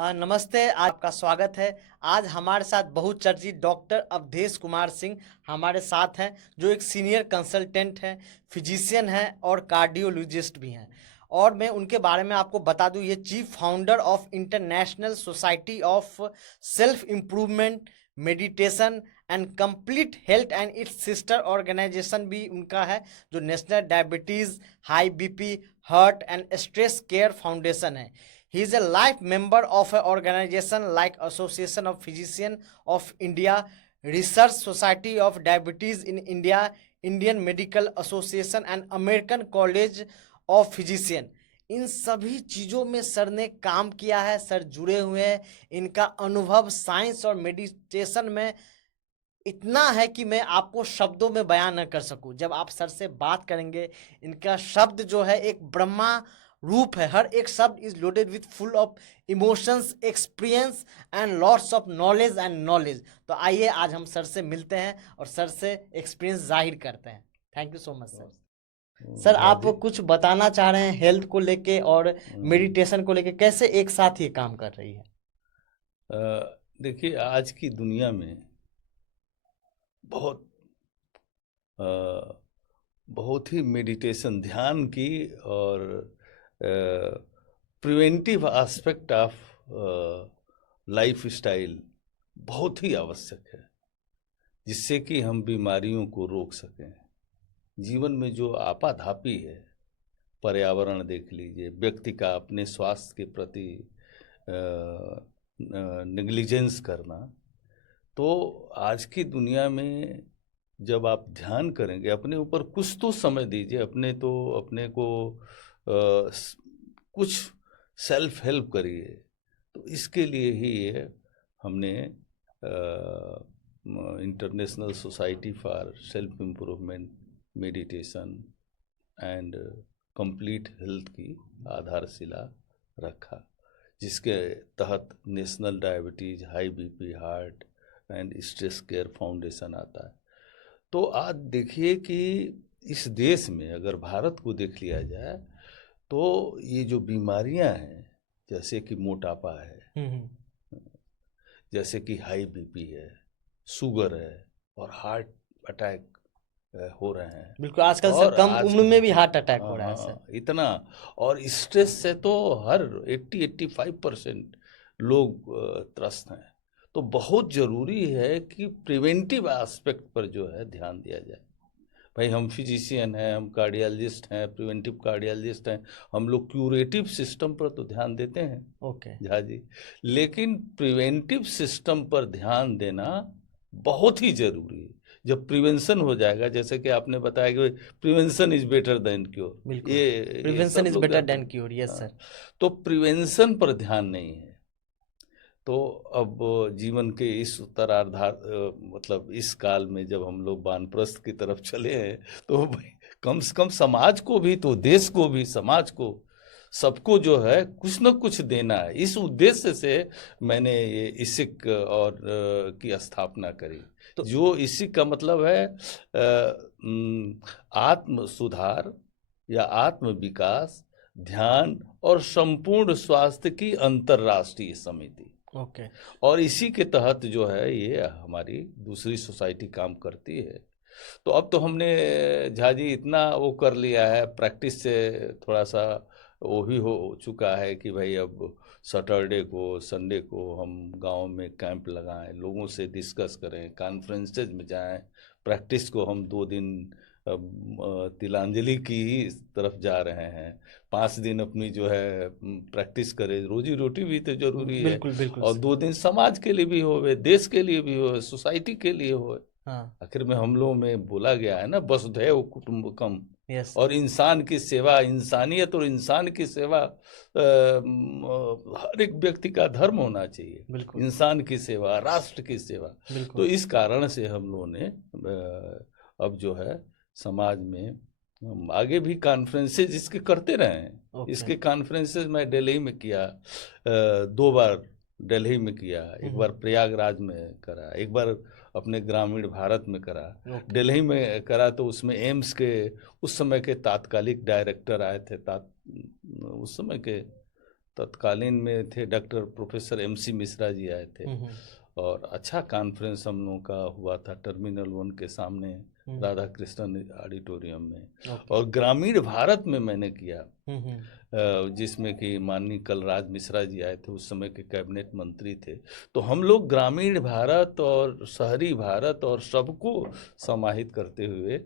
नमस्ते, आपका स्वागत है। आज हमारे साथ बहुचर्चित डॉक्टर अवधेश कुमार सिंह हमारे साथ हैं, जो एक सीनियर कंसल्टेंट हैं, फिजिशियन हैं और कार्डियोलॉजिस्ट भी हैं। और मैं उनके बारे में आपको बता दूं, ये chief founder of international society of self improvement meditation and complete health and its sister organisation भी उनका है, जो national diabetes, high BP, heart and stress care foundation है। He is a life member of an organization like Association of Physicians of India, Research Society of Diabetes in India, Indian Medical Association and American College of Physicians। इन सभी चीज़ों में sir ने काम किया है, sir जुड़े हुए हैं। इनका अनुभव साइंस और मेडिटेशन में इतना है कि मैं आपको शब्दों में बयान न कर सकूं। जब आप सर से बात करेंगे, इनका शब्द जो है एक ब्रह्मा रूप है। हर एक शब्द is loaded with full of emotions, experience and lots of knowledge. तो आइए आज हम सर से मिलते हैं और सर से एक्सपीरियंस जाहिर करते हैं। Thank you so much sir. Sir, आप कुछ बताना चाह रहे हैं हेल्थ को लेके और मेडिटेशन को लेके, कैसे एक साथ ये काम कर रही है? देखिए, आज की दुनिया में बहुत बहुत ही मेडिटेशन, ध्यान की और preventive aspect of life style बहुत ही आवश्यक है, जिससे कि हम बीमारियों को रोक सकें। जीवन में जो आपाधापी है, पर्यावरण देख लीजिए, व्यक्ति का अपने स्वास्थ्य के प्रति नेग्लिजेंस करना, तो आज की दुनिया में जब आप ध्यान करेंगे, अपने ऊपर कुछ तो समय दीजिए, अपने को कुछ सेल्फ हेल्प करिए। तो इसके लिए ही ये हमने international society for self improvement meditation and complete health की आधारशिला रखा, जिसके तहत national diabetes, high BP, heart and stress care foundation आता है। तो आज देखिए कि इस देश में अगर भारत को देख लिया जाए, तो ये जो बीमारियां हैं, जैसे कि मोटापा है, जैसे कि हाई बीपी है, शुगर है और हार्ट अटैक हो रहे हैं। बिल्कुल, आजकल सर कम उम्र में भी हार्ट अटैक हो रहा है सर। इतना, और स्ट्रेस से तो हर 80-85% लोग त्रस्त हैं। तो बहुत ज़रूरी है कि प्रिवेंटिव एस्पेक्ट पर जो है ध्यान दिया जाए। भाई, हम फिजिशियन हैं, हम कार्डियोलॉजिस्ट हैं, प्रिवेंटिव कार्डियोलॉजिस्ट हैं, हम लोग क्यूरेटिव सिस्टम पर तो ध्यान देते हैं। ओके झा जी, लेकिन प्रिवेंटिव सिस्टम पर ध्यान देना बहुत ही ज़रूरी है। जब प्रिवेंशन हो जाएगा, जैसे कि आपने बताया कि prevention is better than cure, ये prevention is better than cure, yes sir. तो प्रिवेंशन पर ध्यान नहीं है, तो अब जीवन के इस मतलब इस काल में जब हम लोग वानप्रस्थ की तरफ चले हैं, तो कम से कम समाज को भी, तो देश को भी, समाज को, सबको जो है कुछ न कुछ देना है। इस उद्देश्य से मैंने ये इसिक और की स्थापना करी। तो जो इसिक का मतलब है आत्म सुधार या आत्म विकास, ध्यान और संपूर्ण स्वास्थ्य की अंतर्राष्ट्रीय समिति। ओके और इसी के तहत जो है ये हमारी दूसरी सोसाइटी काम करती है। तो अब तो हमने झा जी इतना वो कर लिया है, प्रैक्टिस से थोड़ा सा वो ही हो चुका है कि भाई अब सैटरडे को, संडे को हम गांव में कैंप लगाएं, लोगों से डिस्कस करें, कॉन्फ्रेंसेज में जाएं, प्रैक्टिस को हम 2 दिन तिलांजलि की तरफ जा रहे हैं, 5 दिन अपनी जो है प्रैक्टिस करें। रोजी रोटी भी तो जरूरी है, बिल्कुल और 2 दिन समाज के लिए भी हो, देश के लिए भी हो, सोसाइटी के लिए हो। आखिर में हम लोगों में बोला गया है ना, वसुधैव कुटुंबकम, और इंसान की सेवा, इंसानियत और इंसान की सेवा हर एक व्यक्ति का धर्म होना चाहिए। इंसान की सेवा, राष्ट्र की सेवा। तो इस कारण से हम लोगों ने अब जो है समाज में आगे भी कॉन्फ्रेंसेज इसके करते रहे हैं। इसके कॉन्फ्रेंसेज मैं दिल्ली में किया, 2 बार दिल्ली में किया, एक बार प्रयागराज में करा, एक बार अपने ग्रामीण भारत में करा। दिल्ली में करा तो उसमें एम्स के उस समय के तात्कालिक डायरेक्टर आए थे, उस समय के तत्कालीन में थे doctor professor MC Mishra ji आए थे, और अच्छा कॉन्फ्रेंस हम लोगों का हुआ था टर्मिनल 1 के सामने राधा कृष्णन ऑडिटोरियम में। और ग्रामीण भारत में मैंने किया, जिसमें कि माननीय कलराज मिश्रा जी आए थे, उस समय के कैबिनेट मंत्री थे। तो हम लोग ग्रामीण भारत और शहरी भारत और सबको समाहित करते हुए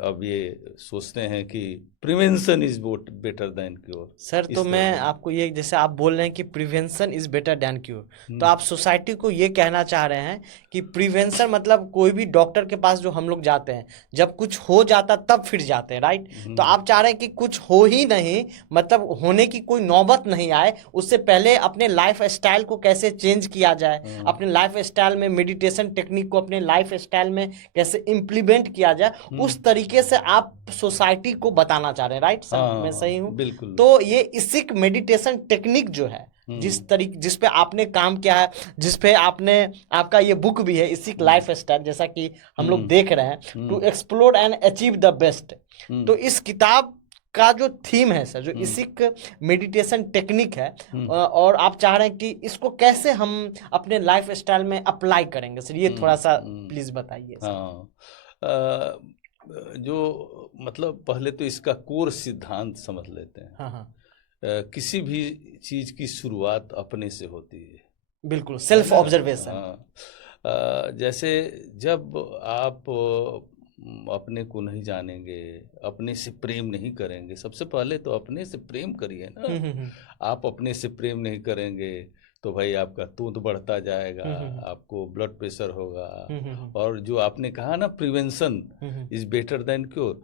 अब ये सोचते हैं कि prevention is better than cure. Sir, तो मैं आपको ये, जैसे आप बोल रहे हैं कि prevention is better than cure, तो आप सोसाइटी को ये कहना चाह रहे हैं कि प्रिवेंशन मतलब कोई भी डॉक्टर के पास जो हम लोग जाते हैं, जब कुछ हो जाता तब फिर जाते हैं, राइट? तो आप चाह रहे हैं कि कुछ हो ही नहीं, मतलब होने की कोई नौबत नहीं आए, उससे पहले अपने लाइफ स्टाइल को कैसे चेंज किया जाए, अपने लाइफ स्टाइल में मेडिटेशन टेक्निक को अपने लाइफ स्टाइल में कैसे इम्प्लीमेंट किया जाए, उस तरीके से आप सोसाइटी को बताना चाह रहे हैं, राइट सर? मैं सही हूँ? बिल्कुल। तो ये इसिक मेडिटेशन टेक्निक जो है, जिस पे आपने काम किया है, जिस पे आपका ये बुक भी है, इसिक लाइफ स्टाइल, जैसा कि हम लोग देख रहे हैं, to explore and achieve the best. तो इस किताब का जो थीम है सर, जो इसिक मेडिटेशन टेक्निक है, और आप चाह रहे हैं कि इसको कैसे हम अपने लाइफ स्टाइल में अप्लाई करेंगे सर, ये थोड़ा सा प्लीज बताइए सर। हाँ, जो मतलब पहले तो इसका कोर सिद्धांत समझ लेते हैं। हाँ। किसी भी चीज की शुरुआत अपने से होती है। बिल्कुल, सेल्फ ऑब्जर्वेशन। हाँ, जैसे जब आप अपने को नहीं जानेंगे, अपने से प्रेम नहीं करेंगे, सबसे पहले तो अपने से प्रेम करिए ना। आप अपने से प्रेम नहीं करेंगे तो भाई आपका दूध बढ़ता जाएगा, आपको ब्लड प्रेशर होगा। और जो आपने कहा ना prevention is better than cure,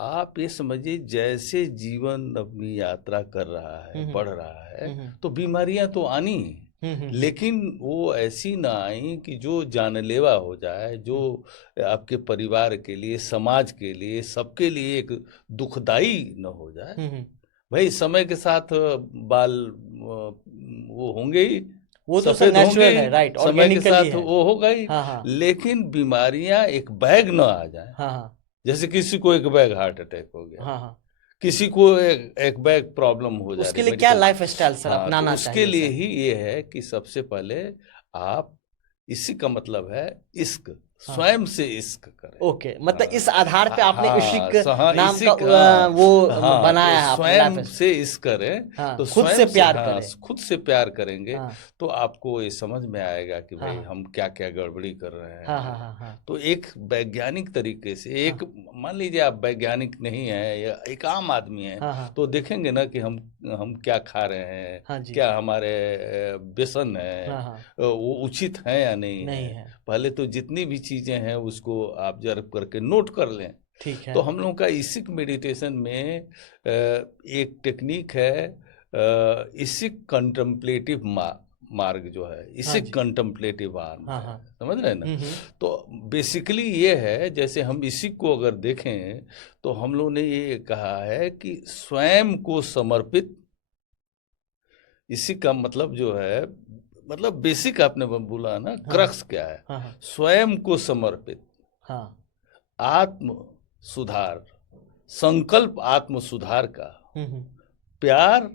आप ये समझिए जैसे जीवन अपनी यात्रा कर रहा है, बढ़ रहा है, तो बीमारियां तो आनी, लेकिन वो ऐसी ना आई कि जो जानलेवा हो जाए, जो आपके परिवार के लिए, समाज के लिए, सबके लिए एक दुखदाई न हो जाए। भाई समय के साथ बाल वो होंगे ही, वो तो सर नेचुरल है, राइट, समय के साथ वो होगा ही। लेकिन बीमारियां एक बैग न आ जाए। जैसे किसी को एक बैग हार्ट अटैक हो गया, किसी को एक बैग प्रॉब्लम हो जाए, उसके लिए क्या लाइफ स्टाइल सर अपनाना तो उसके लिए ही ये है कि सबसे पहले आप, इसी का मतलब है इश्क, स्वयं से इश्क करें। ओके, मतलब इस आधार पे आपने इश्क नाम का वो बनाया है, स्वयं से इश्क करें, तो खुद से प्यार करें। खुद से प्यार करेंगे तो आपको ये समझ में आएगा कि भाई हम क्या क्या गड़बड़ी कर रहे हैं। तो एक वैज्ञानिक तरीके से, एक मान लीजिए आप वैज्ञानिक नहीं है या एक आम आदमी है, तो देखेंगे ना कि हम क्या खा रहे हैं, क्या हमारे व्यसन है, वो उचित है या नहीं है। पहले तो जितनी भी चीजें हैं उसको आप जर्ब करके नोट कर लें। ठीक है। तो हम लोगों का इसिक मेडिटेशन में एक टेक्निक है, इसिक कंटेम्पलेटिव मार्ग जो है, इसिक कंटेम्पलेटिव आर्म, समझ रहे हैं ना। तो बेसिकली ये है, जैसे हम इसिक को अगर देखें तो हम लोग ने ये कहा है कि स्वयं को समर्पित। इसिक का मतलब जो है, मतलब बेसिक आपने बोला ना, क्रक्स क्या है, स्वयं को समर्पित, आत्म सुधार, संकल्प आत्म सुधार का, प्यार,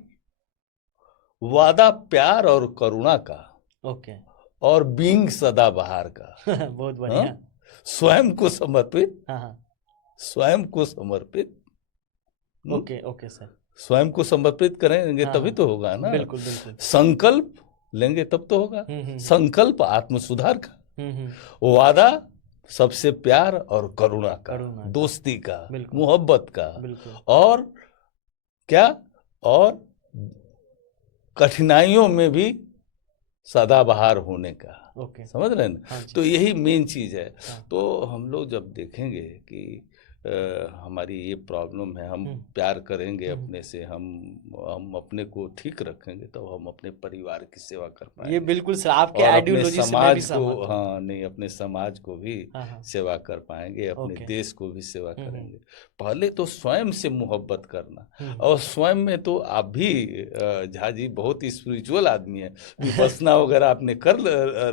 वादा प्यार और करुणा का, ओके, और बीइंग सदाबहार का। बहुत बढ़िया। स्वयं को समर्पित, स्वयं को समर्पित। ओके सर, स्वयं को समर्पित करेंगे तभी तो होगा ना। बिल्कुल बिल्कुल। संकल्प लेंगे तब तो होगा। संकल्प आत्म सुधार का, वादा सबसे प्यार और करुणा का, दोस्ती का, मोहब्बत का, और क्या, और कठिनाइयों में भी सदाबहार होने का। समझ रहे हैं ना। तो यही मेन चीज है। तो हम लोग जब देखेंगे कि हमारी ये प्रॉब्लम है, हम प्यार करेंगे अपने से, हम अपने को ठीक रखेंगे तो हम अपने परिवार की सेवा कर पाएंगे। ये बिल्कुल सर, आपके आइडियोलॉजी से मैं भी सहमत हूं। नहीं, अपने समाज को भी सेवा कर पाएंगे, अपने देश को भी सेवा करेंगे। पहले तो स्वयं से मोहब्बत करना, और स्वयं में तो आप भी झा जी बहुत ही स्पिरिचुअल आदमी है, विपश्यना वगैरह आपने कर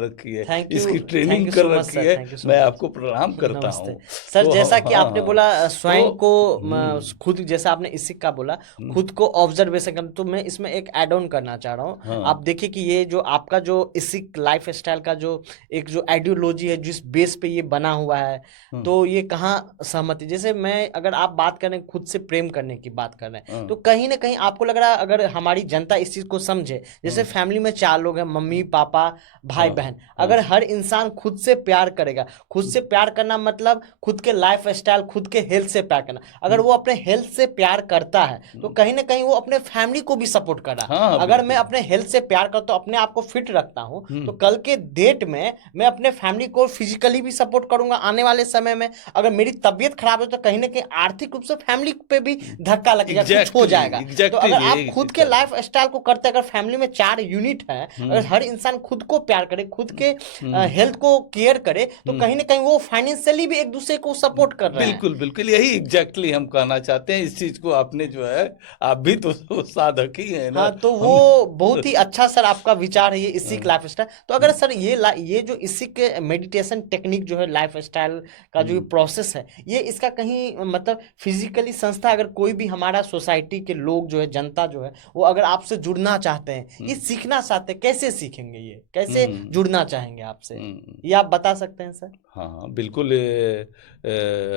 रखी है, इसकी ट्रेनिंग कर रखी है, मैं आपको प्रणाम करता हूँ सर। जैसा कि आपने बोला बोला स्वयं तो को खुद, हम्म जैसा आपने इसी का बोला, हम्म, खुद को ऑब्जर्वेशन करना, तो मैं इसमें एक ऐड ऑन करना चाह रहा हूँ। हाँ आप देखिए कि ये जो आपका जो इसी लाइफ स्टाइल का जो एक जो आइडियोलॉजी है, जिस बेस पे ये बना हुआ है, हाँ तो ये कहाँ सहमति, जैसे मैं अगर आप बात करें खुद से प्रेम करने की बात कर रहे हैं, हाँ तो कहीं ना कहीं आपको लग रहा है अगर हमारी जनता इस चीज को समझे, जैसे हाँ फैमिली में 4 लोग हैं, मम्मी पापा भाई हाँ बहन, हाँ अगर हर इंसान खुद से प्यार करेगा, खुद से प्यार करना मतलब खुद के लाइफ स्टाइल, खुद के हेल्थ से प्यार करना, अगर वो अपने हेल्थ से प्यार करता है तो कहीं ना कहीं वो अपने फैमिली को भी सपोर्ट कर रहा है। हाँ अगर मैं बिल्कुल अपने हेल्थ से प्यार करता हूँ, अपने आप को फिट रखता हूँ, तो हम्म कल के डेट में मैं अपने फैमिली को फिजिकली भी सपोर्ट करूंगा। आने वाले समय में अगर मेरी तबीयत खराब है तो कहीं ना कहीं आर्थिक रूप से फैमिली पे भी धक्का लगेगा, कुछ हो एग्जैक्टली जाएगा। तो एग्जैक्टली अगर आप यही खुद चीज के कर रहे लाइफ स्टाइल को करते हैं, अगर फैमिली में 4 यूनिट है, अगर हम्म हर इंसान खुद को प्यार करे, खुद के हम्म हेल्थ को केयर करे, तो हम्म कहीं ना कहीं वो फाइनेंशियली भी एक दूसरे को सपोर्ट कर रहे हैं। बिल्कुल बिल्कुल यही एग्जैक्टली हम कहना चाहते हैं। इस चीज को आपने जो है, आप भी तो साधक ही है ना। हाँ, तो हम वो बहुत ही अच्छा सर आपका विचार है ये इसी हाँ, लाइफ स्टाइल। तो अगर सर ये जो इसी के मेडिटेशन टेक्निक जो है, लाइफ स्टाइल का जो हम्म प्रोसेस है, ये इसका कहीं मतलब फिजिकली संस्था, अगर कोई भी हमारा सोसाइटी के लोग जो है, जनता जो है, वो अगर आपसे जुड़ना चाहते हैं, ये हम्म सीखना चाहते हैं, कैसे सीखेंगे, ये कैसे हम्म जुड़ना चाहेंगे आपसे, हम्म, ये आप बता सकते हैं सर? हाँ हाँ बिल्कुल।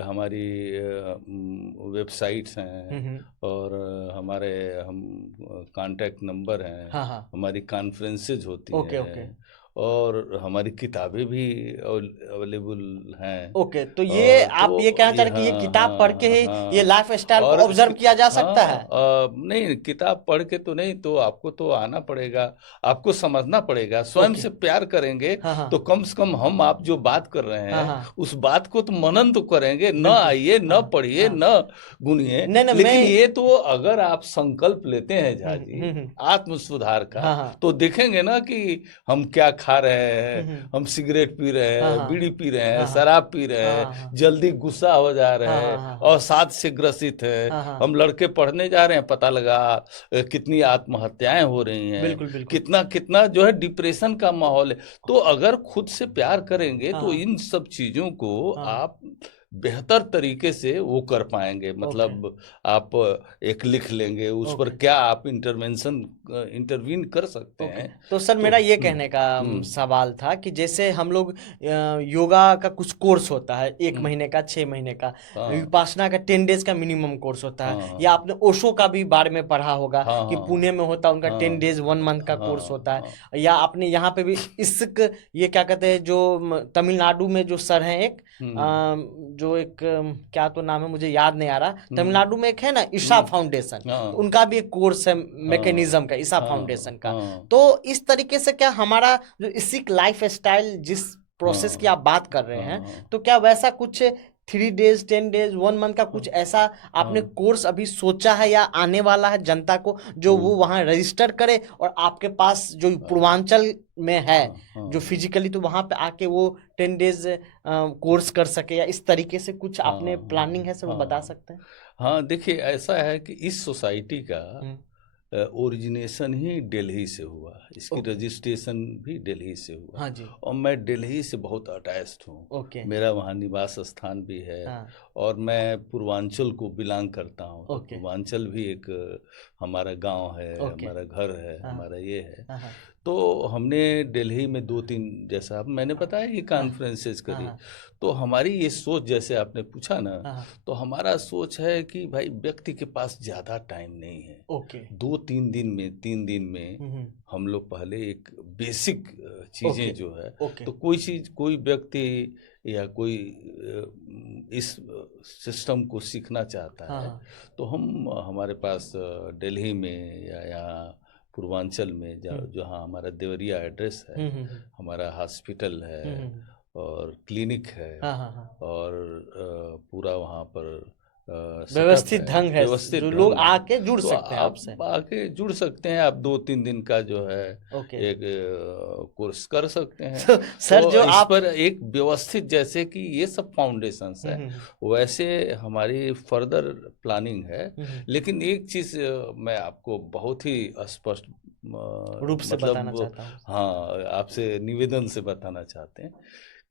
हमारी वेबसाइट्स हैं हम्म। और हमारे हम कांटेक्ट नंबर हैं, हाँ हाँ। हमारी कॉन्फ्रेंसेज होती ओके ओके। हैं और हमारी किताबें भी अवेलेबल हैं। ओके, तो ये और आप ये तो कहना चाह ये रहे हैं कि ये हाँ किताब पढ़ के हाँ ही ये हाँ लाइफ स्टाइल को और ऑब्जर्व किया जा सकता है? नहीं, किताब पढ़ के तो नहीं, तो आपको तो आना पड़ेगा, आपको समझना पड़ेगा। स्वयं ओके। से प्यार करेंगे हाँ हाँ। तो कम से कम हम आप जो बात कर रहे हाँ हैं हाँ। उस बात को तो मनन तो करेंगे, न बिल्कुल। आइए न हाँ पढ़िए हाँ। न गुनिए। नहीं नहीं लेकिन मैं। ये तो अगर आप संकल्प लेते हैं झा जी हम्म। आत्म सुधार का, हाँ हाँ। तो देखेंगे ना कि हम क्या खा रहे हैं। हम्म। हम सिगरेट पी रहे हाँ हैं, हाँ। बीड़ी पी रहे हैं, हाँ हाँ। शराब पी रहे हाँ हैं, हाँ। जल्दी गुस्सा हो जा रहे हाँ हाँ। हैं, हाँ हाँ। अवसाद से ग्रसित है। हाँ हाँ। हम लड़के पढ़ने जा रहे हैं, पता लगा कितनी आत्महत्याएं हो रही हैं, बिल्कुल बिल्कुल। कितना कितना जो है डिप्रेशन का माहौल है। तो अगर खुद से प्यार करेंगे हाँ तो हाँ। इन सब चीजों को हाँ हाँ। आप बेहतर तरीके से वो कर पाएंगे। ओके मतलब आप एक लिख लेंगे, उस पर ओके क्या आप इंटरवीन कर सकते ओके। हैं। तो सर तो मेरा ये कहने का हम्म सवाल था कि जैसे हम लोग योगा का कुछ कोर्स होता है, 1 महीने का, 6 महीने का, हाँ विपासना का 10 डेज का मिनिमम कोर्स होता है, या हाँ आपने ओशो का भी बारे में पढ़ा होगा हाँ कि हाँ पुणे में होता है उनका हाँ 10 डेज 1 मंथ का हाँ कोर्स होता हाँ है, या आपने यहाँ पे भी इस्क, ये क्या कहते हैं, जो तमिलनाडु में जो सर हैं एक, हम्म जो एक क्या तो नाम है मुझे याद नहीं आ रहा, हम्म तमिलनाडु में एक है ना ईशा हम्म फाउंडेशन, तो हाँ उनका भी एक कोर्स है हाँ मैकेनिज्म का, ईशा हाँ फाउंडेशन का। हाँ तो इस तरीके से क्या हमारा जो इसी लाइफ स्टाइल, जिस प्रोसेस की हाँ आप बात कर रहे हैं, हाँ तो क्या वैसा कुछ 3 डेज 10 डेज 1 मंथ का कुछ ऐसा आपने हाँ कोर्स अभी सोचा है या आने वाला है जनता को, जो हाँ वो वहाँ रजिस्टर करे और आपके पास जो पूर्वांचल में है, हाँ जो हाँ फिजिकली, तो वहाँ पे आके वो 10 डेज कोर्स कर सके, या इस तरीके से कुछ हाँ आपने प्लानिंग है सर, वो बता हाँ सकते हैं? हाँ देखिए, ऐसा है कि इस सोसाइटी का हम्म। ओरिजिनेशन ही दिल्ली से हुआ, इसकी ओके। रजिस्ट्रेशन भी दिल्ली से हुआ। हाँ जी। और मैं दिल्ली से बहुत अटैच्ड हूँ, ओके। मेरा वहाँ निवास स्थान भी है। हाँ। और मैं पूर्वांचल को बिलोंग करता हूँ, तो ओके पूर्वांचल भी एक हमारा गांव है, ओके। हमारा घर है, हाँ हमारा ये है। हाँ हाँ तो हमने दिल्ली में 2-3, जैसा अब मैंने बताया कि हाँ कॉन्फ्रेंसेस हाँ करी। हाँ तो हमारी ये सोच, जैसे आपने पूछा ना, हाँ हाँ। तो हमारा सोच है कि भाई व्यक्ति के पास ज़्यादा टाइम नहीं है। ओके। 2-3 दिन में, 3 दिन में हम्म। हम लोग पहले एक बेसिक ओके चीज़ें जो है, ओके। तो कोई चीज़, कोई व्यक्ति या कोई इस सिस्टम को सीखना चाहता हाँ है, हाँ। तो हम हमारे पास दिल्ली में या यहाँ पूर्वांचल में, हम्म जहाँ हमारा देवरिया एड्रेस है, हमारा हॉस्पिटल है हम्म। और क्लिनिक है हाँ हाँ हाँ। और पूरा वहाँ पर सेटअप व्यवस्थित है, ढंग है, व्यवस्थित जो लोग ढंग है। आके जुड़ तो सकते हैं आपसे। आप आके जुड़ सकते हैं, आप 2-3 दिन का जो है ओके। एक कोर्स कर सकते हैं। तो सर जो तो इस आप। पर एक व्यवस्थित, जैसे कि ये सब फाउंडेशंस है, वैसे हमारी फर्दर प्लानिंग है। हम्म। लेकिन एक चीज़ मैं आपको बहुत ही स्पष्ट रूप से बताना मतलब चाहता हूँ। हाँ, आपसे निवेदन से बताना चाहते हैं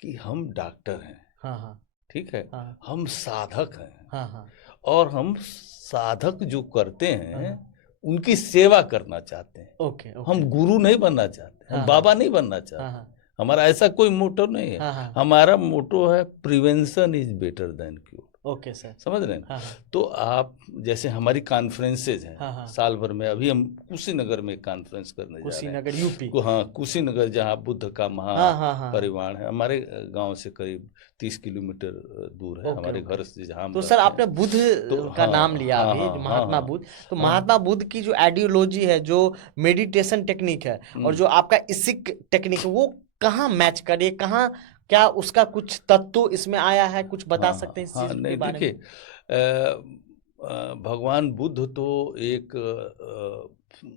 कि हम डॉक्टर हैं, हाँ हाँ। ठीक है, हाँ हम साधक हैं। हाँ हाँ और हम साधक जो करते हैं हाँ। उनकी सेवा करना चाहते हैं। Okay okay. हम गुरु नहीं बनना चाहते, हम हाँ हाँ बाबा नहीं बनना हाँ चाहते। हाँ हमारा ऐसा कोई मोटो नहीं है। हाँ हाँ। हमारा मोटो है prevention is better than cure. Okay sir. समझ रहे हैं? हाँ हाँ तो आप जैसे हमारी कॉन्फ्रेंसेज हैं हाँ हाँ। साल भर में, अभी हम कुशीनगर में कॉन्फ्रेंस करने जा रहे हैं। कुशीनगर यूपी। हाँ, कुशीनगर, जहाँ बुद्ध का हाँ हाँ हाँ। महापरिवार है। हमारे गांव से करीब 30 किलोमीटर दूर है, ओके हमारे ओके। घर से जहाँ हम तो सर रहते आपने हैं। बुद्ध तो का हाँ नाम लिया हाँ अभी, हाँ जो हाँ महात्मा हाँ बुद्ध, तो हाँ। महात्मा बुद्ध की जो आइडियोलॉजी है, जो मेडिटेशन टेक्निक है और जो आपका इसिक टेक्निक है, वो कहाँ मैच करे, कहाँ, क्या उसका कुछ तत्व इसमें आया है, कुछ बता सकते हैं इस चीज के नहीं, बारे देखिए, में? भगवान बुद्ध तो एक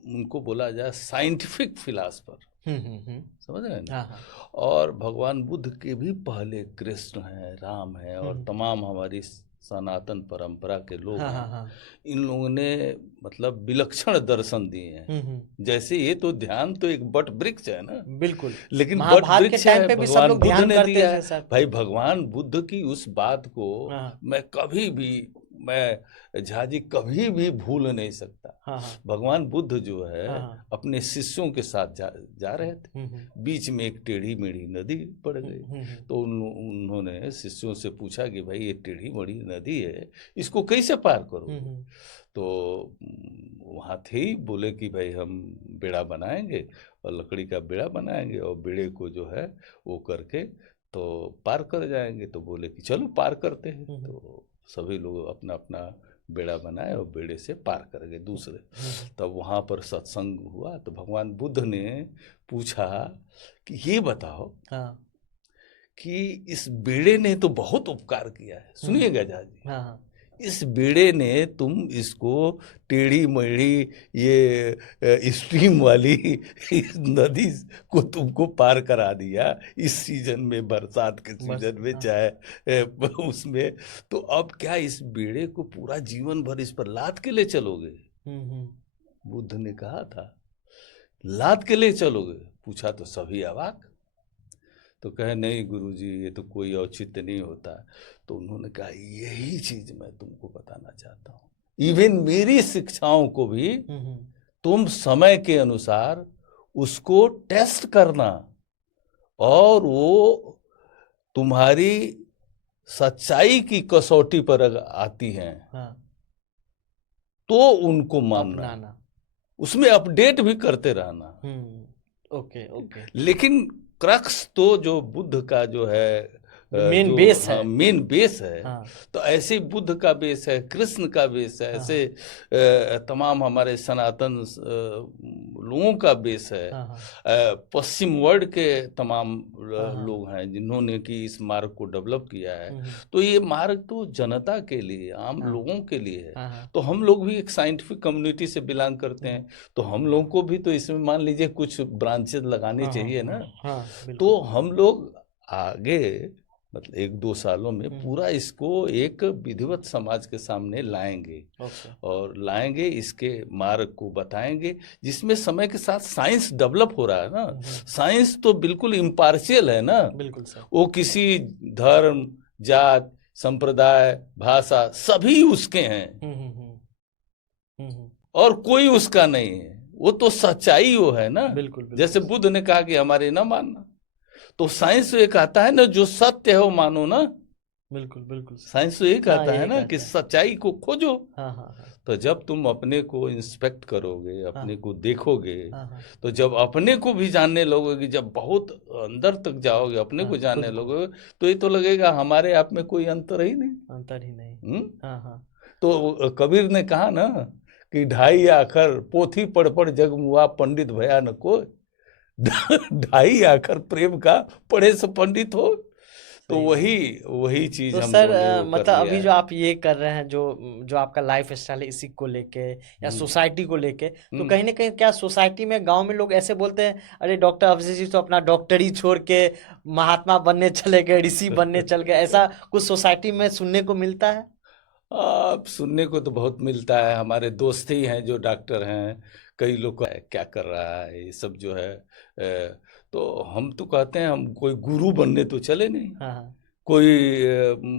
उनको बोला जाए साइंटिफिक फिलासफर। हम्म। समझ रहे हैं ना? हाँ हाँ। और भगवान बुद्ध के भी पहले कृष्ण हैं, राम हैं, और हम्म। तमाम हमारी सनातन परंपरा के लोग हाँ हैं। हाँ हाँ। इन लोगों ने मतलब विलक्षण दर्शन दिए हैं। जैसे ये तो ध्यान तो एक बट वृक्ष है ना, बिल्कुल। लेकिन बट महाभारत के वृक्ष टाइम है, पे भी सब भगवान लोग बुद्ध ध्यान ने करते दिया थे है। सर। भाई, भगवान बुद्ध की उस बात को हाँ मैं कभी भी, मैं झाजी कभी भी भूल नहीं सकता। हाँ हाँ भगवान बुद्ध जो है हाँ हाँ। अपने शिष्यों के साथ जा रहे थे। बीच में एक टेढ़ी मेढ़ी नदी पड़ गई। तो उन्होंने शिष्यों से पूछा कि भाई, ये टेढ़ी मेढ़ी नदी है, इसको कैसे पार करोगे? तो वहाँ थे ही, बोले कि भाई हम बेड़ा बनाएंगे, और लकड़ी का बेड़ा बनाएंगे, और बेड़े को जो है वो करके तो पार कर जाएंगे। तो बोले कि चलो पार करते हैं। तो सभी लोग अपना अपना बेड़ा बनाए और बेड़े से पार कर गए दूसरे। तब वहाँ पर सत्संग हुआ, तो भगवान बुद्ध ने पूछा कि ये बताओ हाँ कि इस बेड़े ने तो बहुत उपकार किया है। सुनिएगा जाजी, हाँ हाँ। इस बेड़े ने तुम इसको टेढ़ी मेढ़ी ये स्ट्रीम वाली इस नदी को तुमको पार करा दिया इस सीजन में, बरसात के सीजन में, हाँ। चाहे उसमें। तो अब क्या इस बेड़े को पूरा जीवन भर इस पर लाद के ले चलोगे? बुद्ध ने कहा था, लाद के ले चलोगे? पूछा तो सभी अवाक। तो कहे, नहीं गुरुजी, ये तो कोई औचित्य नहीं होता। तो उन्होंने कहा, यही चीज मैं तुमको बताना चाहता हूँ। इवन मेरी शिक्षाओं को भी तुम समय के अनुसार उसको टेस्ट करना, और वो तुम्हारी सच्चाई की कसौटी पर अगर आती हैं तो उनको मानना, उसमें अपडेट भी करते रहना। Okay okay. लेकिन क्रक्स तो जो बुद्ध का जो है, मेन जो बेस है। मेन बेस है। हाँ। तो ऐसे बुद्ध का बेस है, कृष्ण का बेस है, ऐसे तमाम हमारे सनातन लोगों का बेस है। पश्चिम वर्ल्ड के तमाम लोग हैं जिन्होंने कि इस मार्ग को डेवलप किया है। तो ये मार्ग तो जनता के लिए, आम लोगों के लिए है। तो हम लोग भी एक साइंटिफिक कम्युनिटी से बिलोंग करते हैं, तो हम लोगों को भी तो इसमें मान लीजिए कुछ ब्रांचेस लगाने चाहिए ना। तो हम लोग आगे मतलब 1-2 सालों में पूरा इसको एक विधिवत समाज के सामने लाएंगे। और लाएंगे, इसके मार्ग को बताएंगे, जिसमें समय के साथ साइंस डेवलप हो रहा है ना। साइंस तो बिल्कुल इम्पार्शियल है ना। बिल्कुल सर। वो किसी धर्म, जात, संप्रदाय, भाषा सभी उसके हैं, और कोई उसका नहीं है। वो तो सच्चाई वो है ना। बिल्कुल। जैसे बुद्ध ने कहा कि हमारे ना मानना, तो साइंस ये कहता है ना, जो सत्य है वो मानो ना। बिल्कुल। साइंस तो ये कहता है ना कि सच्चाई को खोजो। तो जब तुम अपने को इंस्पेक्ट करोगे, अपने को देखोगे, तो जब अपने को भी जानने लगोगे, जब बहुत अंदर तक जाओगे, अपने को जानने लगोगे, तो ये तो लगेगा हमारे आप में कोई अंतर ही नहीं। तो कबीर ने कहा ना कि 2.5 आखर पोथी पढ़ जग मुआ, पंडित भया न कोई। 2.5 आखर प्रेम का पढ़े से पंडित हो। तो वही चीज तो हम सर लोगों ने वो मतलब अभी जो आप ये कर रहे हैं, जो आपका लाइफ स्टाइल है, इसी को लेके या सोसाइटी को लेके, तो कहीं ना कहीं क्या सोसाइटी में, गांव में लोग ऐसे बोलते हैं, अरे डॉक्टर अभिषेक जी तो अपना डॉक्टरी छोड़ के महात्मा बनने चले गए, ऋषि बनने चल गए, ऐसा कुछ सोसाइटी में सुनने को मिलता है? अब सुनने को तो बहुत मिलता है। हमारे दोस्त ही हैं जो डॉक्टर हैं, कई लोग को क्या कर रहा है ये सब जो है। तो हम तो कहते हैं हम कोई गुरु बनने तो चले नहीं। कोई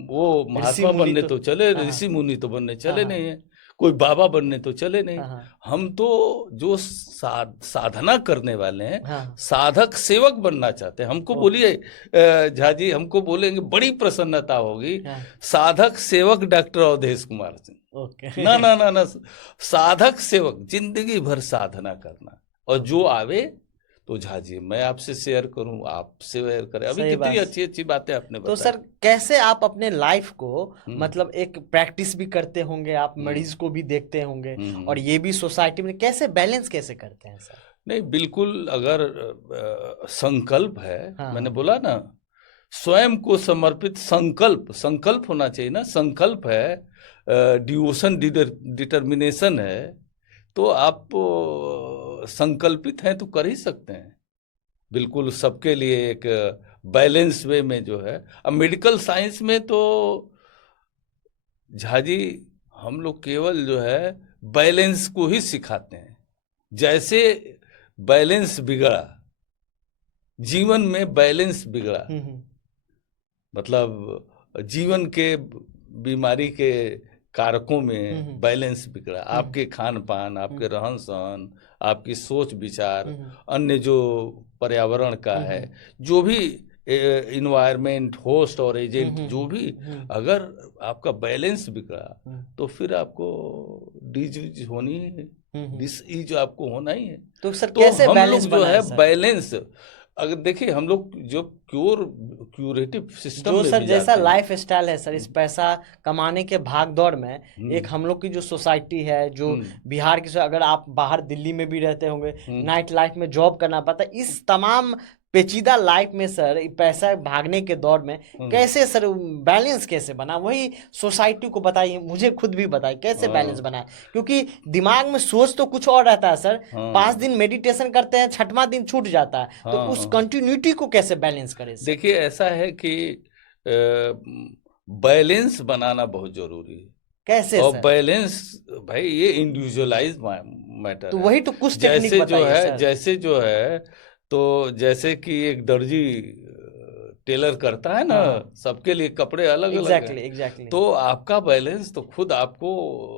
वो ऋषि महात्मा मुनि बनने तो तो चले, हाँ ऋषि मुनि तो बनने हाँ चले हाँ नहीं है, कोई बाबा बनने तो चले नहीं। हाँ हाँ हम तो जो साधना करने वाले हैं, हाँ साधक सेवक बनना चाहते हैं। हमको ओके बोलिए झा जी, हमको बोलेंगे बड़ी प्रसन्नता होगी, हाँ साधक सेवक डॉक्टर अवधेश कुमार सिंह। ओके ना ना ना ना, साधक सेवक, जिंदगी भर साधना करना। और ओके जो आवे तो झा जी मैं आपसे शेयर करूं, आप शेयर करें। अभी सही कितनी बात। अच्छी अच्छी बातें आपने तो बताई। सर कैसे आप अपने लाइफ को हम्म मतलब एक प्रैक्टिस भी करते होंगे, आप हम्म मरीज को भी देखते होंगे और हम्म। ये भी सोसाइटी में कैसे बैलेंस कैसे करते हैं सर? नहीं बिल्कुल, अगर संकल्प है, हाँ मैंने हाँ बोला ना, स्वयं को समर्पित संकल्प, संकल्प होना चाहिए ना, संकल्प है, डिवोशन, डिटर्मिनेशन है, तो आप संकल्पित हैं तो कर ही सकते हैं। बिल्कुल सबके लिए एक बैलेंस वे में जो है। अब मेडिकल साइंस में तो झा जी हम लोग केवल जो है बैलेंस को ही सिखाते हैं। जैसे बैलेंस बिगड़ा, जीवन में बैलेंस बिगड़ा, हम्म मतलब जीवन के बीमारी के कारकों में हम्म बैलेंस बिगड़ा, हम्म आपके खान पान, आपके रहन सहन, आपकी सोच विचार, हम्म अन्य जो पर्यावरण का है, हम्म जो भी इन्वायरमेंट, होस्ट और एजेंट, हम्म जो भी, हम्म अगर आपका बैलेंस बिगड़ा हम्म तो फिर आपको डिजीज होनी है, हम्म। डिसीज आपको होना ही है। तो सर तो कैसे हम बैलेंस लोग जो बनाए है सर? बैलेंस, अगर देखिए हम लोग जो क्यूरेटिव सिस्टम जो में सर भी जैसा जाते हैं। लाइफ स्टाइल है सर, इस पैसा कमाने के भाग दौड़ में एक हम्म हम लोग की जो सोसाइटी है, जो हम्म बिहार की अगर आप बाहर दिल्ली में भी रहते होंगे, हम्म नाइट लाइफ में जॉब करना पड़ता है, इस तमाम पेचीदा लाइफ में सर ये पैसा भागने के दौर में हम्म, कैसे सर बैलेंस कैसे बना, वही सोसाइटी को बताइए, मुझे खुद भी बताइए कैसे बैलेंस हाँ बनाए, क्योंकि दिमाग में सोच तो कुछ और रहता है सर। पाँच हाँ दिन मेडिटेशन करते हैं, छठवां दिन छूट जाता है, तो हाँ उस हाँ। कंटिन्यूटी को कैसे बैलेंस करें सर? देखिए ऐसा है कि बैलेंस बनाना बहुत जरूरी है। कैसे और सर? बैलेंस भाई ये इंडिविजुअलाइज मैटर तो है। वही तो कुछ टेक्निक जैसे जो बताइए है, सर। जैसे जो है, तो जैसे कि एक दर्जी टेलर करता है ना, हाँ हाँ सबके लिए कपड़े अलग अलग हैं। एग्जैक्टली एग्जैक्टली तो आपका बैलेंस तो खुद आपको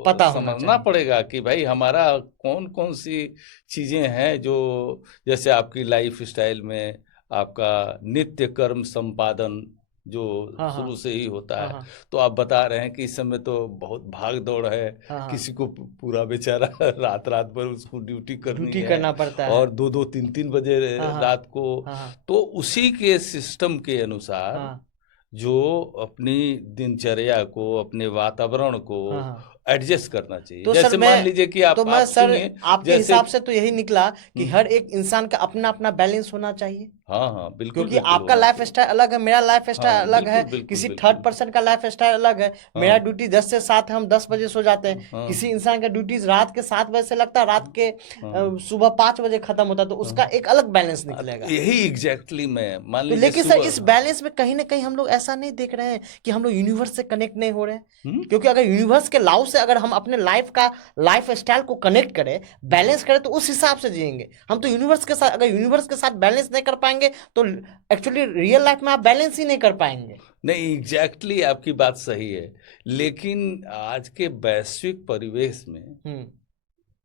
पता होना समझना चाहिए। पड़ेगा कि भाई हमारा कौन कौन सी चीजें हैं जो, जैसे आपकी लाइफ स्टाइल में आपका नित्य कर्म संपादन जो हाँ हाँ शुरू से ही होता हाँ है। हाँ तो आप बता रहे हैं कि इस समय तो बहुत भाग दौड़ है, हाँ हाँ किसी को पूरा बेचारा रात रात भर उसको ड्यूटी करनी ड्यूटी है, करना पड़ता है। और दो दो तीन तीन बजे हाँ हाँ रात को। हाँ हाँ तो उसी के सिस्टम के अनुसार हाँ जो अपनी दिनचर्या को, अपने वातावरण को हाँ हाँ। एडजस्ट करना चाहिए। तो सर जैसे मान लीजिए कि तो मैं आप सर सुनिए, आपके जैसे, हिसाब से तो यही निकला कि हम्म, हर एक इंसान का अपना अपना बैलेंस होना चाहिए, हाँ हाँ बिल्कुल क्योंकि बिल्कुल आपका होना लाइफ चाहिए। स्टाइल अलग है, मेरा लाइफ स्टाइल हाँ अलग है, बिल्कुल बिल्कुल किसी थर्ड बिल्कुल। पर्सन का लाइफ स्टाइल अलग है। मेरा हाँ ड्यूटी 10 से 7 है, हम 10 बजे सो जाते हैं। हाँ किसी इंसान का ड्यूटी रात के 7 बजे से लगता है, रात के हाँ सुबह 5 बजे खत्म होता है, तो उसका हाँ। एक अलग बैलेंस तो निकलेगा। यही एग्जैक्टली मैं, मान तो लीजिए लेकिन सर सुबह। इस बैलेंस में कहीं ना कहीं हम लोग ऐसा नहीं देख रहे हैं कि हम लोग यूनिवर्स से कनेक्ट नहीं हो रहे हैं, हम्म क्योंकि अगर यूनिवर्स के लॉ से अगर हम अपने लाइफ स्टाइल को कनेक्ट करें, बैलेंस करें, तो उस हिसाब से जिएंगे हम। तो यूनिवर्स के साथ, अगर यूनिवर्स के साथ बैलेंस नहीं कर पाएंगे तो एक्चुअली रियल लाइफ में आप बैलेंस ही नहीं कर पाएंगे। नहीं एग्जैक्टली आपकी बात सही है, लेकिन आज के वैश्विक परिवेश में हम्म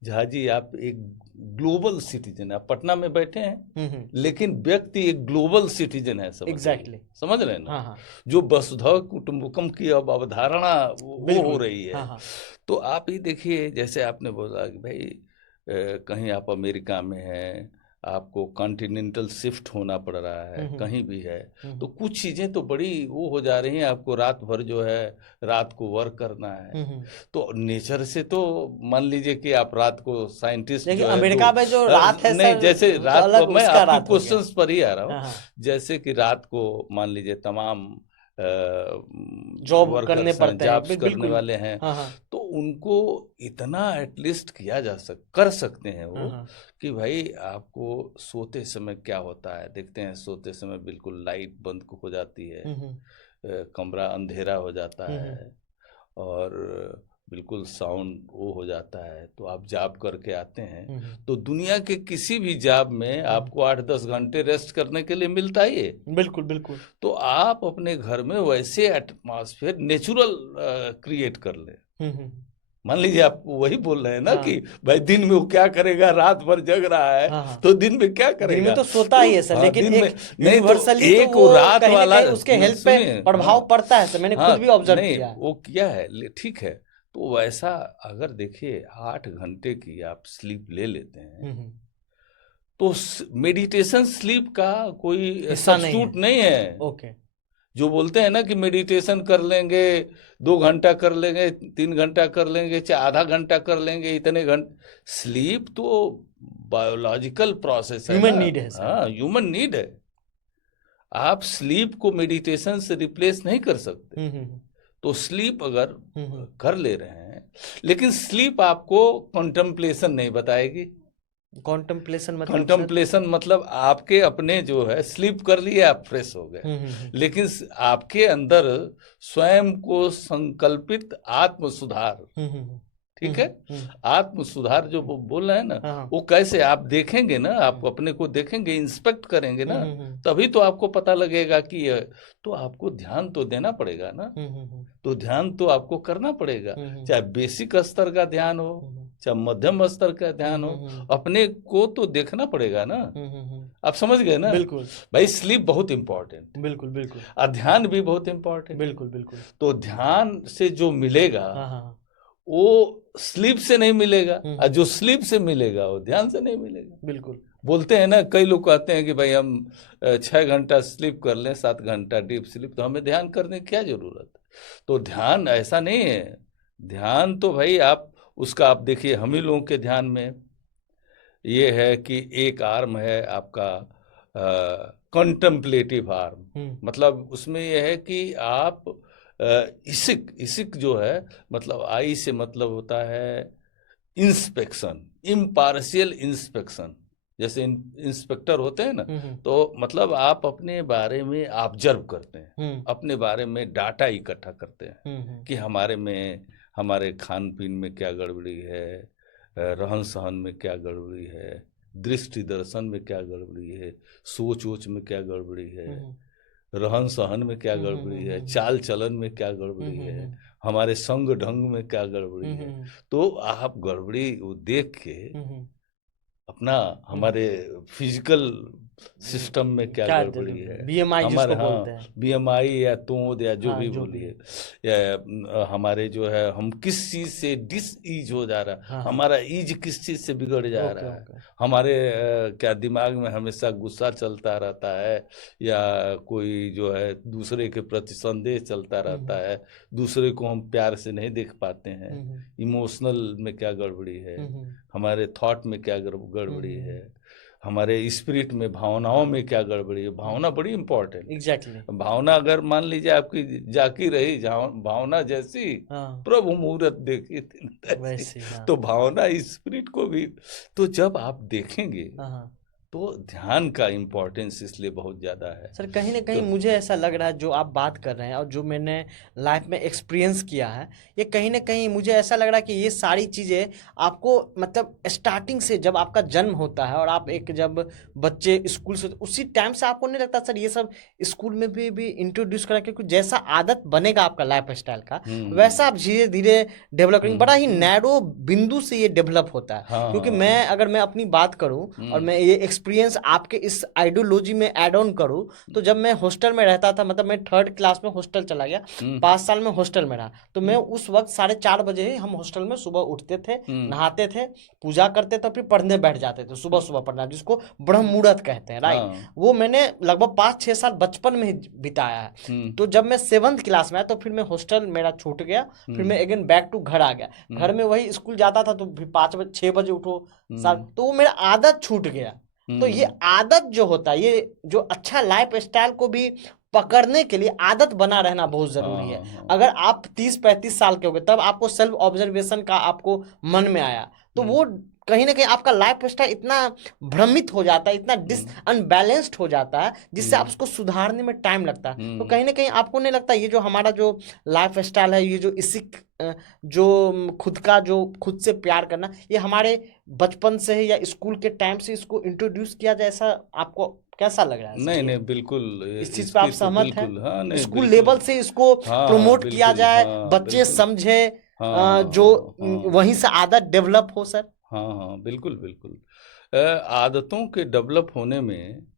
झा जी, आप एक ग्लोबल सिटीजन, आप पटना में बैठे हैं, हम्म। लेकिन व्यक्ति एक ग्लोबल सिटीजन है, समझ एग्जैक्टली जाइए, समझ रहे हैं ना। हाँ हाँ जो वसुधैव कुटुंबकम की अब अवधारणा वो हो बिल्कुल रही है। हाँ हाँ तो आप ही देखिए, जैसे आपने बोला कि भाई कहीं आप अमेरिका में हैं, आपको कॉन्टिनेंटल शिफ्ट होना पड़ रहा है, हम्म कहीं भी है, तो हम्म कुछ चीज़ें तो बड़ी वो हो जा रही हैं, आपको रात भर जो है, रात को वर्क करना है। हम्म। तो नेचर से तो मान लीजिए कि आप रात को, साइंटिस्ट देखिए जो है दो, अमेरिका में जो रात है नहीं सर, जैसे वो तो रात को, अलग मैं उसका आपकी रात हो गया। क्वेश्चंस पर ही आ रहा हूँ। हाँ हाँ जैसे कि रात को मान लीजिए तमाम जॉब करने वर्कर्स हैं, पड़ते हैं, जॉब्स करने बिल्कुल। वाले हैं, हाँ हाँ तो उनको इतना एटलीस्ट किया कर सकते हैं हाँ वो, हाँ कि भाई आपको सोते समय क्या होता है, देखते हैं सोते समय बिल्कुल लाइट बंद हो जाती है, हम्म कमरा अंधेरा हो जाता हम्म है, और बिल्कुल साउंड वो हो जाता है, तो आप जॉब करके आते हैं हम्म, तो दुनिया के किसी भी जॉब में आपको 8-10 घंटे रेस्ट करने के लिए मिलता ही है। बिल्कुल बिल्कुल। तो आप अपने घर में वैसे एटमॉस्फेयर नेचुरल क्रिएट कर ले। हम्म। मान लीजिए आप वही बोल रहे हैं ना हाँ कि भाई दिन में वो क्या करेगा, रात भर जग रहा है हाँ हाँ। तो दिन में क्या दिन में करेगा। तो सोता ही है सर, हाँ, लेकिन दिन में एक नहीं तो यूनिवर्सली तो एक वो वो रात कहीं ना वाला कहीं उसके हेल्थ पे सुनिए। हाँ प्रभाव पड़ता है सर, मैंने हाँ, खुद भी ऑब्जर्व नहीं किया है। वो किया है ठीक है। तो वैसा अगर देखिए 8 घंटे की आप स्लीप ले लेते हैं हम्म। तो मेडिटेशन स्लीप का कोई हिस्सा नहीं है। सब्स्टिट्यूट नहीं है। ओके। जो बोलते हैं ना कि मेडिटेशन कर लेंगे, 2 घंटा कर लेंगे, 3 घंटा कर लेंगे, चाहे आधा घंटा कर लेंगे, इतने घंटे। स्लीप तो बायोलॉजिकल प्रोसेस है ह्यूमन ना। नीड है सर। हाँ, ह्यूमन नीड है। आप स्लीप को मेडिटेशन से रिप्लेस नहीं कर सकते। हम्म। तो स्लीप अगर हम्म। कर ले रहे हैं, लेकिन स्लीप आपको कंटेम्पलेशन नहीं बताएगी। कॉन्टेम्पलेशन मतलब सर? कंटेम्पलेशन मतलब आपके अपने जो है स्लीप कर लिए, आप फ्रेश हो गए, लेकिन आपके अंदर स्वयं को संकल्पित आत्म सुधार, ठीक है। आत्म सुधार जो वो बोल रहे हैं ना, हाँ। वो कैसे आप देखेंगे ना, आप अपने को देखेंगे, इंस्पेक्ट करेंगे ना, तभी तो आपको पता लगेगा कि तो आपको ध्यान तो देना पड़ेगा ना। तो ध्यान तो आपको करना पड़ेगा, चाहे बेसिक स्तर का ध्यान हो, चाहे मध्यम स्तर का ध्यान हो, अपने को तो देखना पड़ेगा ना। आप समझ गए ना। बिल्कुल भाई स्लीप बहुत इंपॉर्टेंट, बिल्कुल बिल्कुल और ध्यान भी बहुत इंपॉर्टेंट। बिल्कुल बिल्कुल। तो ध्यान से जो मिलेगा हाँ हाँ वो स्लीप से नहीं मिलेगा, और जो स्लीप से मिलेगा वो ध्यान से नहीं मिलेगा। बिल्कुल। बोलते हैं ना, कई लोग कहते हैं कि भाई हम 6 घंटा स्लीप कर लें, 7 घंटा डीप स्लीप, तो हमें ध्यान करने की क्या जरूरत है। तो ध्यान ऐसा नहीं है। ध्यान तो भाई आप उसका आप देखिए, हम ही लोगों के ध्यान में ये है कि एक आर्म है आपका कंटेम्पलेटिव आर्म। मतलब उसमें ये है कि आप इसिक इसिक जो है, मतलब आई से मतलब होता है इंस्पेक्शन, इम्पार्शियल इंस्पेक्शन। जैसे इंस्पेक्टर होते हैं ना, तो मतलब आप अपने बारे में ऑब्जर्व करते हैं, अपने बारे में डाटा इकट्ठा करते हैं कि हमारे में, हमारे खान पीन में क्या गड़बड़ी है, रहन सहन में क्या गड़बड़ी है, दृष्टि दर्शन में क्या गड़बड़ी है, सोच वोच में क्या गड़बड़ी है, रहन सहन में क्या गड़बड़ी है, चाल चलन में क्या गड़बड़ी है, हमारे संग ढंग में क्या गड़बड़ी है। तो आप गड़बड़ी वो देख के अपना हमारे फिजिकल सिस्टम में क्या गड़बड़ी है, बीएमआई हमारे, जिसको बोलते हाँ हैं, बीएमआई या तोंद या जो हाँ, भी जो बोलिए, या हमारे जो है हम किस चीज से डिसईज हो जा रहा है, हाँ, हमारा ईज किस चीज से बिगड़ जा ओके रहा है, ओके। हमारे क्या दिमाग में हमेशा गुस्सा चलता रहता है, या कोई जो है दूसरे के प्रति संदेह चलता रहता है, दूसरे को हम प्यार से नहीं देख पाते हैं, इमोशनल में क्या गड़बड़ी है, हमारे थॉट में क्या गड़बड़ी है, हमारे स्पिरिट में, भावनाओं में क्या गड़बड़ी है। भावना बड़ी इंपॉर्टेंट। एग्जैक्टली। भावना अगर मान लीजिए आपकी जाकी रही, भावना जैसी प्रभु मुहूर्त देखी वैसे, हाँ। तो भावना स्पिरिट को भी, तो जब आप देखेंगे तो ध्यान का इम्पोर्टेंस इसलिए बहुत ज़्यादा है सर। कहीं ना कहीं मुझे ऐसा लग रहा है जो आप बात कर रहे हैं और जो मैंने लाइफ में एक्सपीरियंस किया है, ये कहीं ना कहीं मुझे ऐसा लग रहा है कि ये सारी चीज़ें आपको मतलब स्टार्टिंग से जब आपका जन्म होता है और आप एक जब बच्चे स्कूल से, उसी टाइम से आपको नहीं लगता सर ये सब स्कूल में भी इंट्रोड्यूस करा, क्योंकि जैसा आदत बनेगा आपका लाइफ स्टाइल का वैसा आप धीरे धीरे डेवलप करेंगे। बड़ा ही नैरो बिंदु से ये डेवलप होता है। क्योंकि मैं अगर मैं अपनी बात करूँ और मैं ये एक्सपीरियंस आपके इस आइडियोलॉजी में ऐड ऑन करूँ, तो जब मैं हॉस्टल में रहता था, मतलब मैं 3rd क्लास में हॉस्टल चला गया, 5 साल में हॉस्टल में रहा, तो मैं उस वक्त 4:30 बजे ही हम हॉस्टल में सुबह उठते थे, नहाते थे, पूजा करते थे, फिर पढ़ने बैठ जाते थे, सुबह सुबह पढ़ना, जिसको ब्रह्म मुहूर्त कहते हैं, राइट। वो मैंने लगभग 5-6 साल बचपन में ही बिताया है। तो जब मैं 7th क्लास में आया तो फिर मैं हॉस्टल मेरा छूट गया, फिर मैं अगेन बैक टू घर आ गया। घर में वही स्कूल जाता था, तो 5-6 बजे उठो, तो वो मेरा आदत छूट गया। तो ये आदत जो होता है, ये जो अच्छा लाइफ स्टाइल को भी पकड़ने के लिए आदत बना रहना बहुत जरूरी है। अगर आप 30-35 साल के हो गए, तब आपको सेल्फ ऑब्जर्वेशन का आपको मन में आया, तो वो कहीं ना कहीं आपका लाइफ स्टाइल इतना भ्रमित हो जाता है, इतना अनबैलेंस्ड हो जाता है, जिससे आप उसको सुधारने में टाइम लगता है। तो कहीं ना कहीं आपको नहीं लगता ये जो हमारा जो लाइफ स्टाइल है, ये जो इसी जो खुद का जो खुद से प्यार करना, ये हमारे बचपन से ही या स्कूल के टाइम से इसको इंट्रोड्यूस किया जाए, ऐसा आपको कैसा लग रहा है सर? नहीं ये नहीं बिल्कुल इस चीज पे आप इसकी तो सहमत हैं? बिल्कुल हाँ नहीं स्कूल बिल्कुल लेवल से इसको हाँ प्रमोट किया बिल्कुल जाए, हाँ बच्चे बिल्कुल समझे, हाँ जो हाँ वहीं से आदत डेवलप हो सर। हाँ हाँ बिल्कुल बिल्कुल आदतों के डेवलप होने में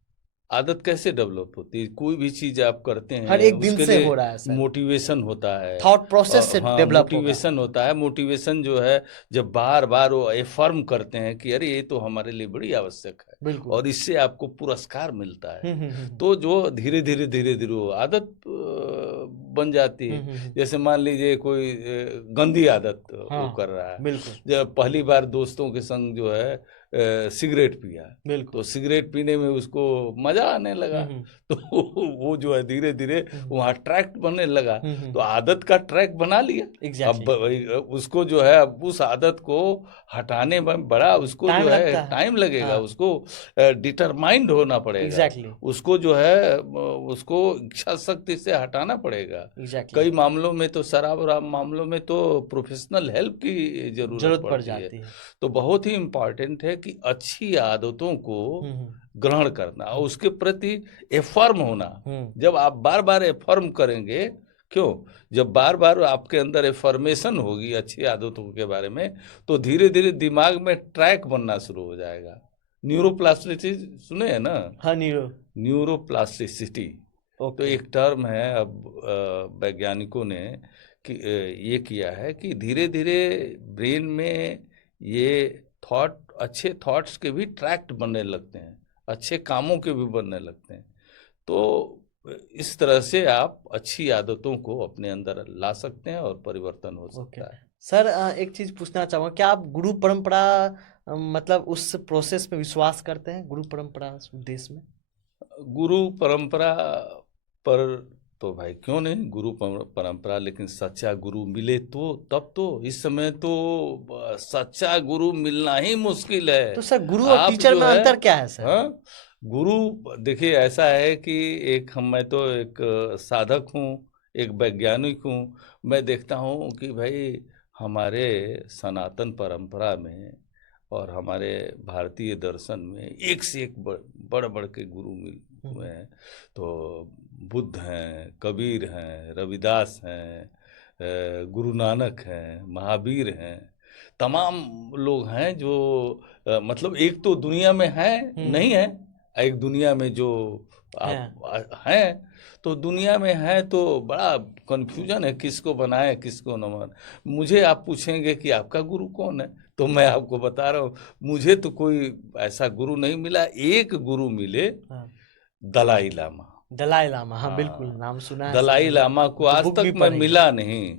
आदत कैसे डेवलप होती है? कोई भी चीज आप करते हर हैं एक दिन उसके से लिए हो रहा है सर, मोटिवेशन होता है। थॉट प्रोसेस से हाँ डेवलप होगा। मोटिवेशन होता है। मोटिवेशन जो है जब बार बार वो एफर्म करते हैं कि अरे ये तो हमारे लिए बड़ी आवश्यक है बिल्कुल। और इससे आपको पुरस्कार मिलता है, हम्म। तो जो धीरे धीरे वो आदत बन जाती है। जैसे मान लीजिए कोई गंदी आदत वो हाँ कर रहा है, बिल्कुल जब पहली बार दोस्तों के संग जो है सिगरेट पिया, बिल्कुल। तो सिगरेट पीने में उसको मजा आने लगा, तो वो जो है धीरे धीरे वहाँ ट्रैक बनने लगा, तो आदत का ट्रैक बना लिया। अब उसको जो है अब उस आदत को हटाने में बड़ा उसको टाइम जो है लगता है। टाइम लगेगा। हाँ। उसको डिटरमाइंड होना पड़ेगा। एग्जैक्टली उसको जो है उसको इच्छा शक्ति से हटाना पड़ेगा। एग्जैक्टली कई मामलों में तो शराब वराब मामलों में तो प्रोफेशनल हेल्प की जरूरत पड़ पड़ती है। जाती है। तो बहुत ही इम्पोर्टेंट है कि अच्छी आदतों को ग्रहण करना और उसके प्रति एफर्म होना। जब आप बार बार एफर्म करेंगे, क्यों, जब बार बार आपके अंदर एफर्मेशन होगी अच्छी आदतों के बारे में, तो धीरे धीरे दिमाग में ट्रैक बनना शुरू हो जाएगा। न्यूरोप्लास्टिसिटी सुने हैं ना? हाँ न्यूरोप्लास्टिसिटी तो एक टर्म है। अब वैज्ञानिकों ने कि ये किया है कि धीरे धीरे ब्रेन में ये अच्छे थॉट्स के भी ट्रैक्ट बनने लगते हैं, अच्छे कामों के भी बनने लगते हैं। तो इस तरह से आप अच्छी आदतों को अपने अंदर ला सकते हैं और परिवर्तन हो सकता है। सर एक चीज पूछना चाहूँगा, क्या आप गुरु परंपरा मतलब उस प्रोसेस में विश्वास करते हैं, गुरु परंपरा देश में? गुरु परंपरा पर तो भाई क्यों नहीं, गुरु परंपरा, लेकिन सच्चा गुरु मिले तो तब तो। इस समय तो सच्चा गुरु मिलना ही मुश्किल है। तो सर गुरु और टीचर में अंतर क्या है सर? हाँ गुरु देखिए ऐसा है कि मैं तो एक साधक हूँ, एक वैज्ञानिक हूँ। मैं देखता हूँ कि भाई हमारे सनातन परंपरा में और हमारे भारतीय दर्शन में एक से एक बड़ बड़ के गुरु मिल हुए हैं। तो बुद्ध हैं, कबीर हैं, रविदास हैं, गुरु नानक हैं, महावीर हैं, तमाम लोग हैं जो मतलब एक तो दुनिया में है नहीं है, एक दुनिया में जो आप हैं, तो दुनिया में है तो बड़ा कन्फ्यूजन है किसको बनाए किसको न बनाए। मुझे आप पूछेंगे कि आपका गुरु कौन है, तो मैं आपको बता रहा हूँ मुझे तो कोई ऐसा गुरु नहीं मिला। एक गुरु मिले, दलाई लामा। दलाई लामा, हाँ बिल्कुल नाम सुना है। दलाई लामा को आज तक मैं मिला नहीं,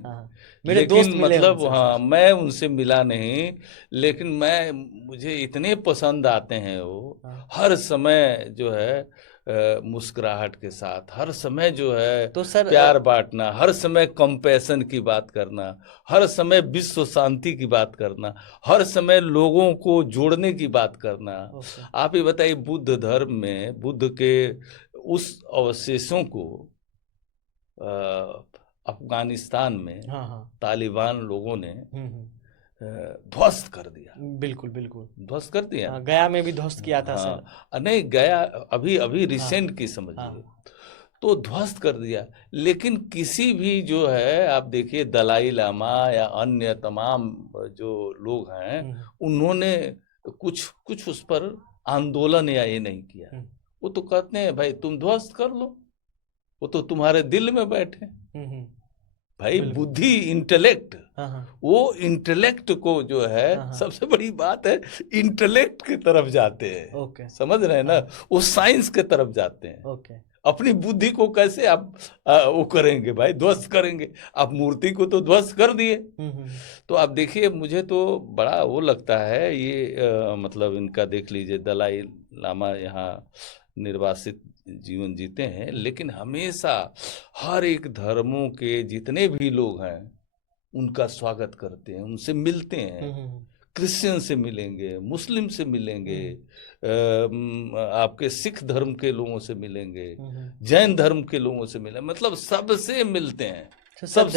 मेरे लेकिन दोस्त मिले मतलब उनसे। हाँ मैं उनसे मिला नहीं, लेकिन मुझे इतने पसंद आते हैं वो। हर समय जो है मुस्कुराहट के साथ, हर समय जो है तो सर प्यार बांटना, हर समय कंपैशन की बात करना, हर समय विश्व शांति की बात करना, हर समय लोगों को जोड़ने की बात करना। आप ये बताइए बुद्ध धर्म में बुद्ध के उस अवशेषों को अफगानिस्तान में तालिबान लोगों ने ध्वस्त कर दिया। बिल्कुल ध्वस्त कर दिया। गया में भी ध्वस्त किया था सर। नहीं गया अभी रिसेंट की समझिए, तो ध्वस्त कर दिया। लेकिन किसी भी जो है आप देखिए दलाई लामा या अन्य तमाम जो लोग हैं उन्होंने कुछ उस पर आंदोलन या ये नहीं किया। वो तो कहते हैं भाई तुम ध्वस्त कर लो, वो तो तुम्हारे दिल में बैठे। भाई बुद्धि इंटेलेक्ट, वो इंटेलेक्ट को जो है सबसे बड़ी बात है इंटेलेक्ट की तरफ जाते हैं। समझ रहे हैं ना? वो साइंस के तरफ जाते हैं। अपनी बुद्धि को कैसे आप वो करेंगे भाई, ध्वस्त करेंगे? आप मूर्ति को तो ध्वस्त कर दिए। तो आप देखिए मुझे तो बड़ा वो लगता है ये मतलब इनका देख लीजिए दलाई लामा यहाँ निर्वासित जीवन जीते हैं, लेकिन हमेशा हर एक धर्मों के जितने भी लोग हैं उनका स्वागत करते हैं, उनसे मिलते हैं, क्रिश्चियन से मिलेंगे, मुस्लिम से मिलेंगे, आपके सिख धर्म के लोगों से मिलेंगे, जैन धर्म के लोगों से मिलेंगे, मतलब सबसे मिलते हैं। तो सर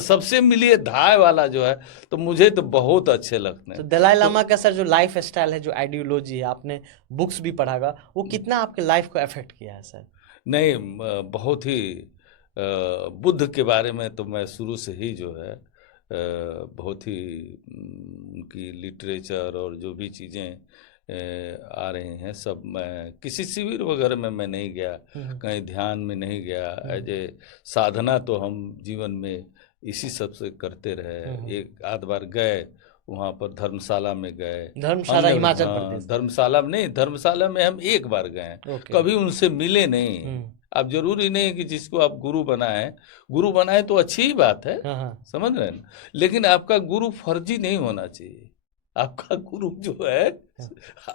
सबसे मिलिए धाय वाला जो है, तो मुझे तो बहुत अच्छे लगते हैं। तो दलाई लामा का सर जो लाइफ स्टाइल है, जो आइडियोलॉजी है, आपने बुक्स भी पढ़ागा, वो कितना आपके लाइफ को अफेक्ट किया है सर? नहीं, बहुत ही बुद्ध के बारे में तो मैं शुरू से ही जो है बहुत ही उनकी लिटरेचर और जो भी चीज़ें आ रही हैं सब, मैं किसी शिविर वगैरह में मैं नहीं गया, कहीं ध्यान में नहीं गया। एज ए साधना तो हम जीवन में इसी सब से करते रहे। एक आध बार गए वहाँ पर, धर्मशाला में गए, धर्मशाला हिमाचल प्रदेश। धर्मशाला में नहीं, धर्मशाला में हम एक बार गए, कभी उनसे मिले नहीं। अब जरूरी नहीं कि जिसको आप गुरु बनाए तो अच्छी ही बात है, समझ रहे हैं, लेकिन आपका गुरु फर्जी नहीं होना चाहिए। आपका गुरु जो है,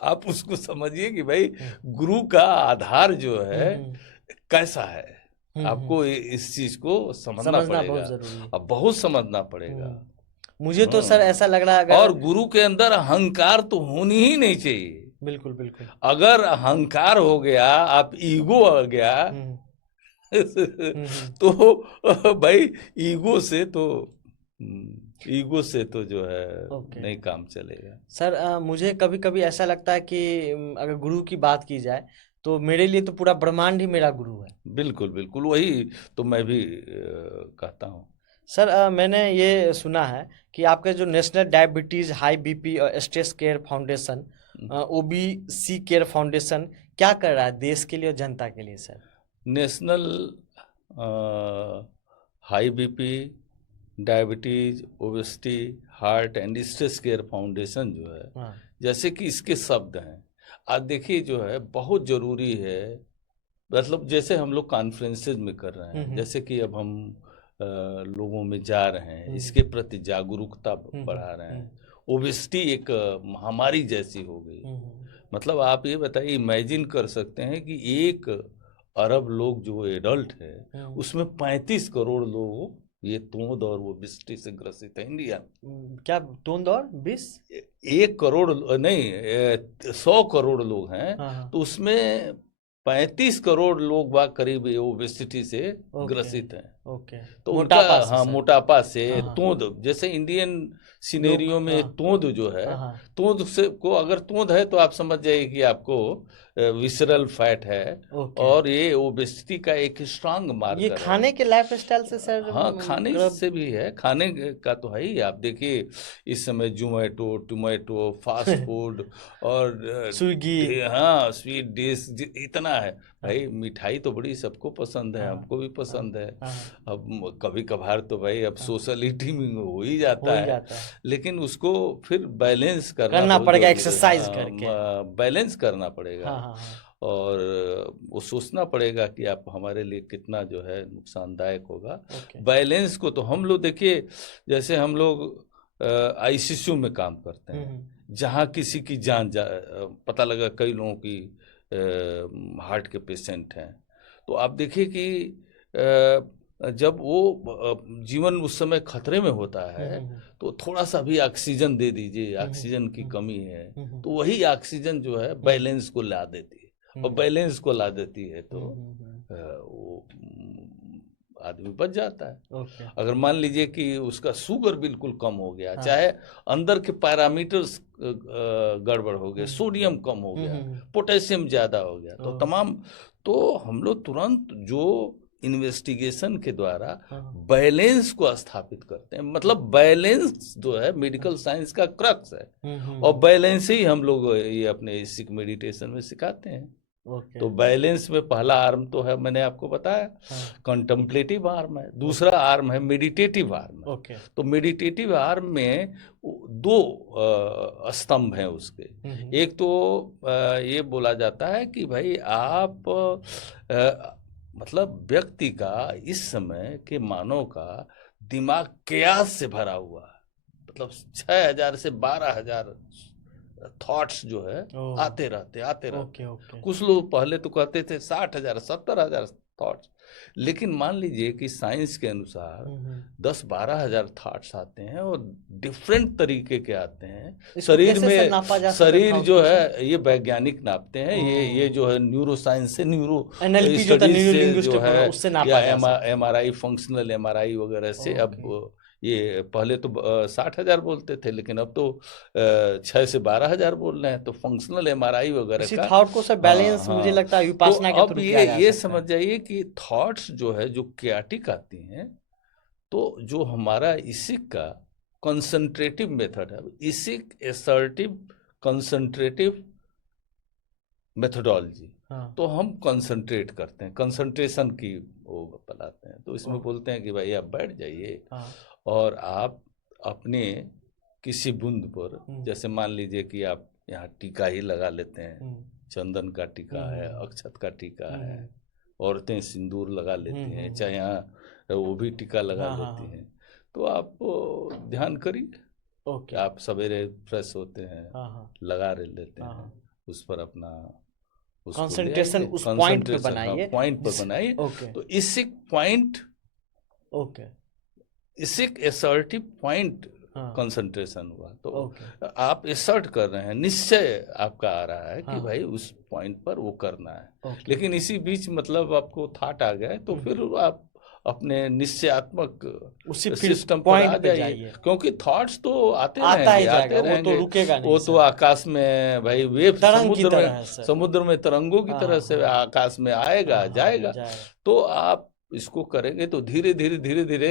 आप उसको समझिए कि भाई गुरु का आधार जो है कैसा है, आपको इस चीज को समझना पड़ेगा, अब बहुत समझना पड़ेगा। मुझे तो सर ऐसा लग रहा है, और गुरु के अंदर अहंकार तो होनी ही नहीं चाहिए। बिल्कुल बिल्कुल। अगर अहंकार हो गया, आप ईगो आ गया तो भाई ईगो से तो जो है नहीं काम चलेगा। सर मुझे कभी कभी ऐसा लगता है कि अगर गुरु की बात की जाए तो मेरे लिए तो पूरा ब्रह्मांड ही मेरा गुरु है। बिल्कुल बिल्कुल, वही तो मैं भी कहता हूँ। सर मैंने ये सुना है कि आपके जो नेशनल डायबिटीज़, हाई बीपी और stress care foundation, OBC care foundation क्या कर रहा है देश के लिए और जनता के लिए sir? National high BP, diabetes, obesity, heart and stress care foundation जो है, जैसे कि इसके शब्द हैं, आज देखिए जो है बहुत ज़रूरी है। मतलब जैसे हम लोग कॉन्फ्रेंसेज में कर रहे हैं, जैसे कि अब हम लोगों में जा रहे हैं, इसके प्रति जागरूकता बढ़ा रहे हैं। ओबेसिटी एक महामारी जैसी हो गई। मतलब आप ये बताइए, इमेजिन कर सकते हैं कि 1 अरब लोग जो एडल्ट है, उसमें 35 करोड़ लोग ये तोंद और वो ओबेसिटी से ग्रसित है। इंडिया क्या तोंद और 20? 1 करोड़ नहीं, 100 करोड़ लोग हैं, तो उसमें 35 करोड़ लोग बाग करीब ओबेसिटी से ग्रसित हैं। तो उनका मोटापा से तोंद, जैसे इंडियन सिनेरियो में तोंद जो है, तोंद से को अगर तोंद है तो आप समझ जाइए कि आपको विसरल फैट है। और ये ओबेसिटी का एक स्ट्रांग मार्कर ये खाने के लाइफस्टाइल से सर? हाँ, खाने से भी है, खाने का तो है ही। आप देखिए इस समय जोमेटो, टोमेटो, फास्ट फूड और स्विगी, हाँ, स्वीट डिश इतना है भाई। मिठाई तो बड़ी सबको पसंद है, हमको भी पसंद है। अब कभी कभार तो भाई अब सोशल ईटिंग हो ही जाता है, लेकिन उसको फिर बैलेंस करना पड़ेगा, एक्सरसाइज करके बैलेंस करना पड़ेगा। और वो सोचना पड़ेगा कि आप हमारे लिए कितना जो है नुकसानदायक होगा। बैलेंस को तो हम लोग देखिए, जैसे हम लोग आईसीयू में काम करते हैं, जहाँ किसी की जान पता लगा कई लोगों की हार्ट के पेशेंट हैं, तो आप देखिए कि जब वो जीवन उस समय खतरे में होता है, तो थोड़ा सा भी ऑक्सीजन दे दीजिए, ऑक्सीजन की कमी है, तो वही ऑक्सीजन जो है बैलेंस को ला देती है, और बैलेंस को ला देती है तो वो आदमी बच जाता है। अगर मान लीजिए कि उसका शुगर बिल्कुल कम हो गया, चाहे अंदर के पैरामीटर्स गड़बड़ हो गए, सोडियम कम हो गया, पोटेशियम ज़्यादा हो गया, तो तमाम, तो हम लोग तुरंत जो इन्वेस्टिगेशन के द्वारा बैलेंस को स्थापित करते हैं। मतलब बैलेंस जो है मेडिकल साइंस का क्रक्स है, और बैलेंस ही हम लोग ये अपने सिख मेडिटेशन में सिखाते हैं। तो बैलेंस में पहला आर्म तो है, मैंने आपको बताया, कंटेम्पलेटिव आर्म है, दूसरा आर्म है मेडिटेटिव आर्म। तो मेडिटेटिव आर्म में 2 स्तंभ हैं उसके। एक तो ये बोला जाता है कि भाई आप मतलब व्यक्ति का इस समय के मानव का दिमाग क्यास से भरा हुआ, मतलब 6000 से 12000 थॉट्स जो है ओह, आते रहते ओके ओके। कुछ लोग पहले तो कहते थे 60,000 70,000 थॉट्स, लेकिन मान लीजिए कि साइंस के अनुसार 10-12 हजार थॉट्स आते हैं और डिफरेंट तरीके के आते हैं इसको शरीर कैसे सर में। नापा जा सकता शरीर था जो उसको सर? है ये वैज्ञानिक नापते हैं, ये जो है न्यूरो साइंस से, न्यूरो एनएलपी जो था, स्टडीज न्यूरो से जो लिंग्विस्टिक है, उससे या नापा जा सकता है। MRI फंक्शनल MRI वगैरह से। अब ओके। ये पहले तो 60,000 बोलते थे, लेकिन अब तो 6 से 12 हजार बोल रहे हैं, तो फंक्शनल MRI वगैरह इसी का। थॉट को सर हाँ बैलेंस मुझे हाँ। लगता है तो विपासना के अब थ्रू किया जा ये सकता समझ है। जाइए कि थॉट्स जो है जो कैटिक आती हैं, तो जो हमारा इसिक का कंसंट्रेटिव मेथड है, इसिक एसर्टिव कंसंट्रेटिव मेथोडोलॉजी, हाँ तो हम कंसंट्रेट करते हैं, कंसंट्रेशन की वो बनाते हैं। तो इसमें ओके। बोलते हैं कि भाई आप बैठ जाइए हाँ और आप अपने किसी बूंद पर, हम्म, जैसे मान लीजिए कि आप यहाँ टीका ही लगा लेते हैं, हम्म, चंदन का टीका है, हम्म, अक्षत का टीका है, हम्म, औरतें सिंदूर लगा लेती हैं, हम्म, चाहे यहाँ वो भी टीका लगा हाँ हाँ लेती हाँ हैं। तो आप ध्यान करिए, ओके। आप सवेरे फ्रेश होते हैं, हाँ हाँ लगा लेते हाँ हैं, हाँ। उस पर अपना उसको ले कंसंट्रेशन आइए, उस पॉइंट पे कंसंट्रेशन, हाँ बनाइए पॉइंट पर बनाइए। ओके तो इससे पॉइंट, ओके। इससे असर्टिव पॉइंट हाँ कंसंट्रेशन हुआ। तो ओके। आप असर्ट कर रहे हैं, निश्चय आपका आ रहा है कि हाँ भाई उस पॉइंट पर वो करना है। ओके। लेकिन इसी बीच मतलब आपको थॉट आ गया, तो फिर आप अपने निश्चयात्मक उसी फिर सिस्टम पर पॉइंट आ पे जाइए, जाइए। क्योंकि थॉट्स तो आते आता ही रहेंगे जाएगा, आते वो तो रहेंगे। रुकेगा नहीं वो तो सर। आकाश में भाई वेव, तरंग की तरह है सर। समुद्र में तरंगों की हाँ तरह हाँ से हाँ आकाश में आएगा हाँ हाँ जाएगा। जाएगा। तो आप इसको करेंगे तो धीरे धीरे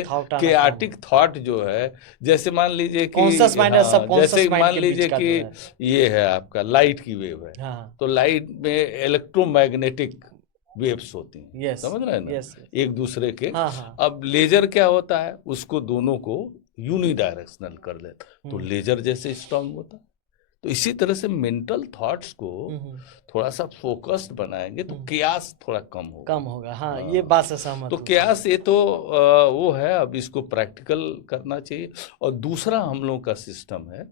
थॉट आना कम केआटिक थॉट जो है, जैसे मान लीजिए कि, कॉन्शियस माइंड और हाँ सबकॉन्शियस जैसे माइंड मान के बीच लीजिए का कि जो है। ये है आपका लाइट की वेव है, हाँ तो लाइट में इलेक्ट्रोमैग्नेटिक वेव्स होती हैं, यस समझ रहे हैं ना, यस। एक दूसरे के। हाँ हाँ अब लेजर क्या होता है, उसको दोनों को यूनिडायरेक्शनल कर देता, तो लेजर जैसे स्ट्रांग होता है। तो इसी तरह से मेंटल थॉट्स को थोड़ा सा फोकस्ड बनाएंगे तो क्यास थोड़ा कम होगा। कम होगा। हाँ हाँ। ये बात से सहमत तो हूँ क्यास सर। ये तो वो है, अब इसको प्रैक्टिकल करना चाहिए। और दूसरा हम लोग का सिस्टम है,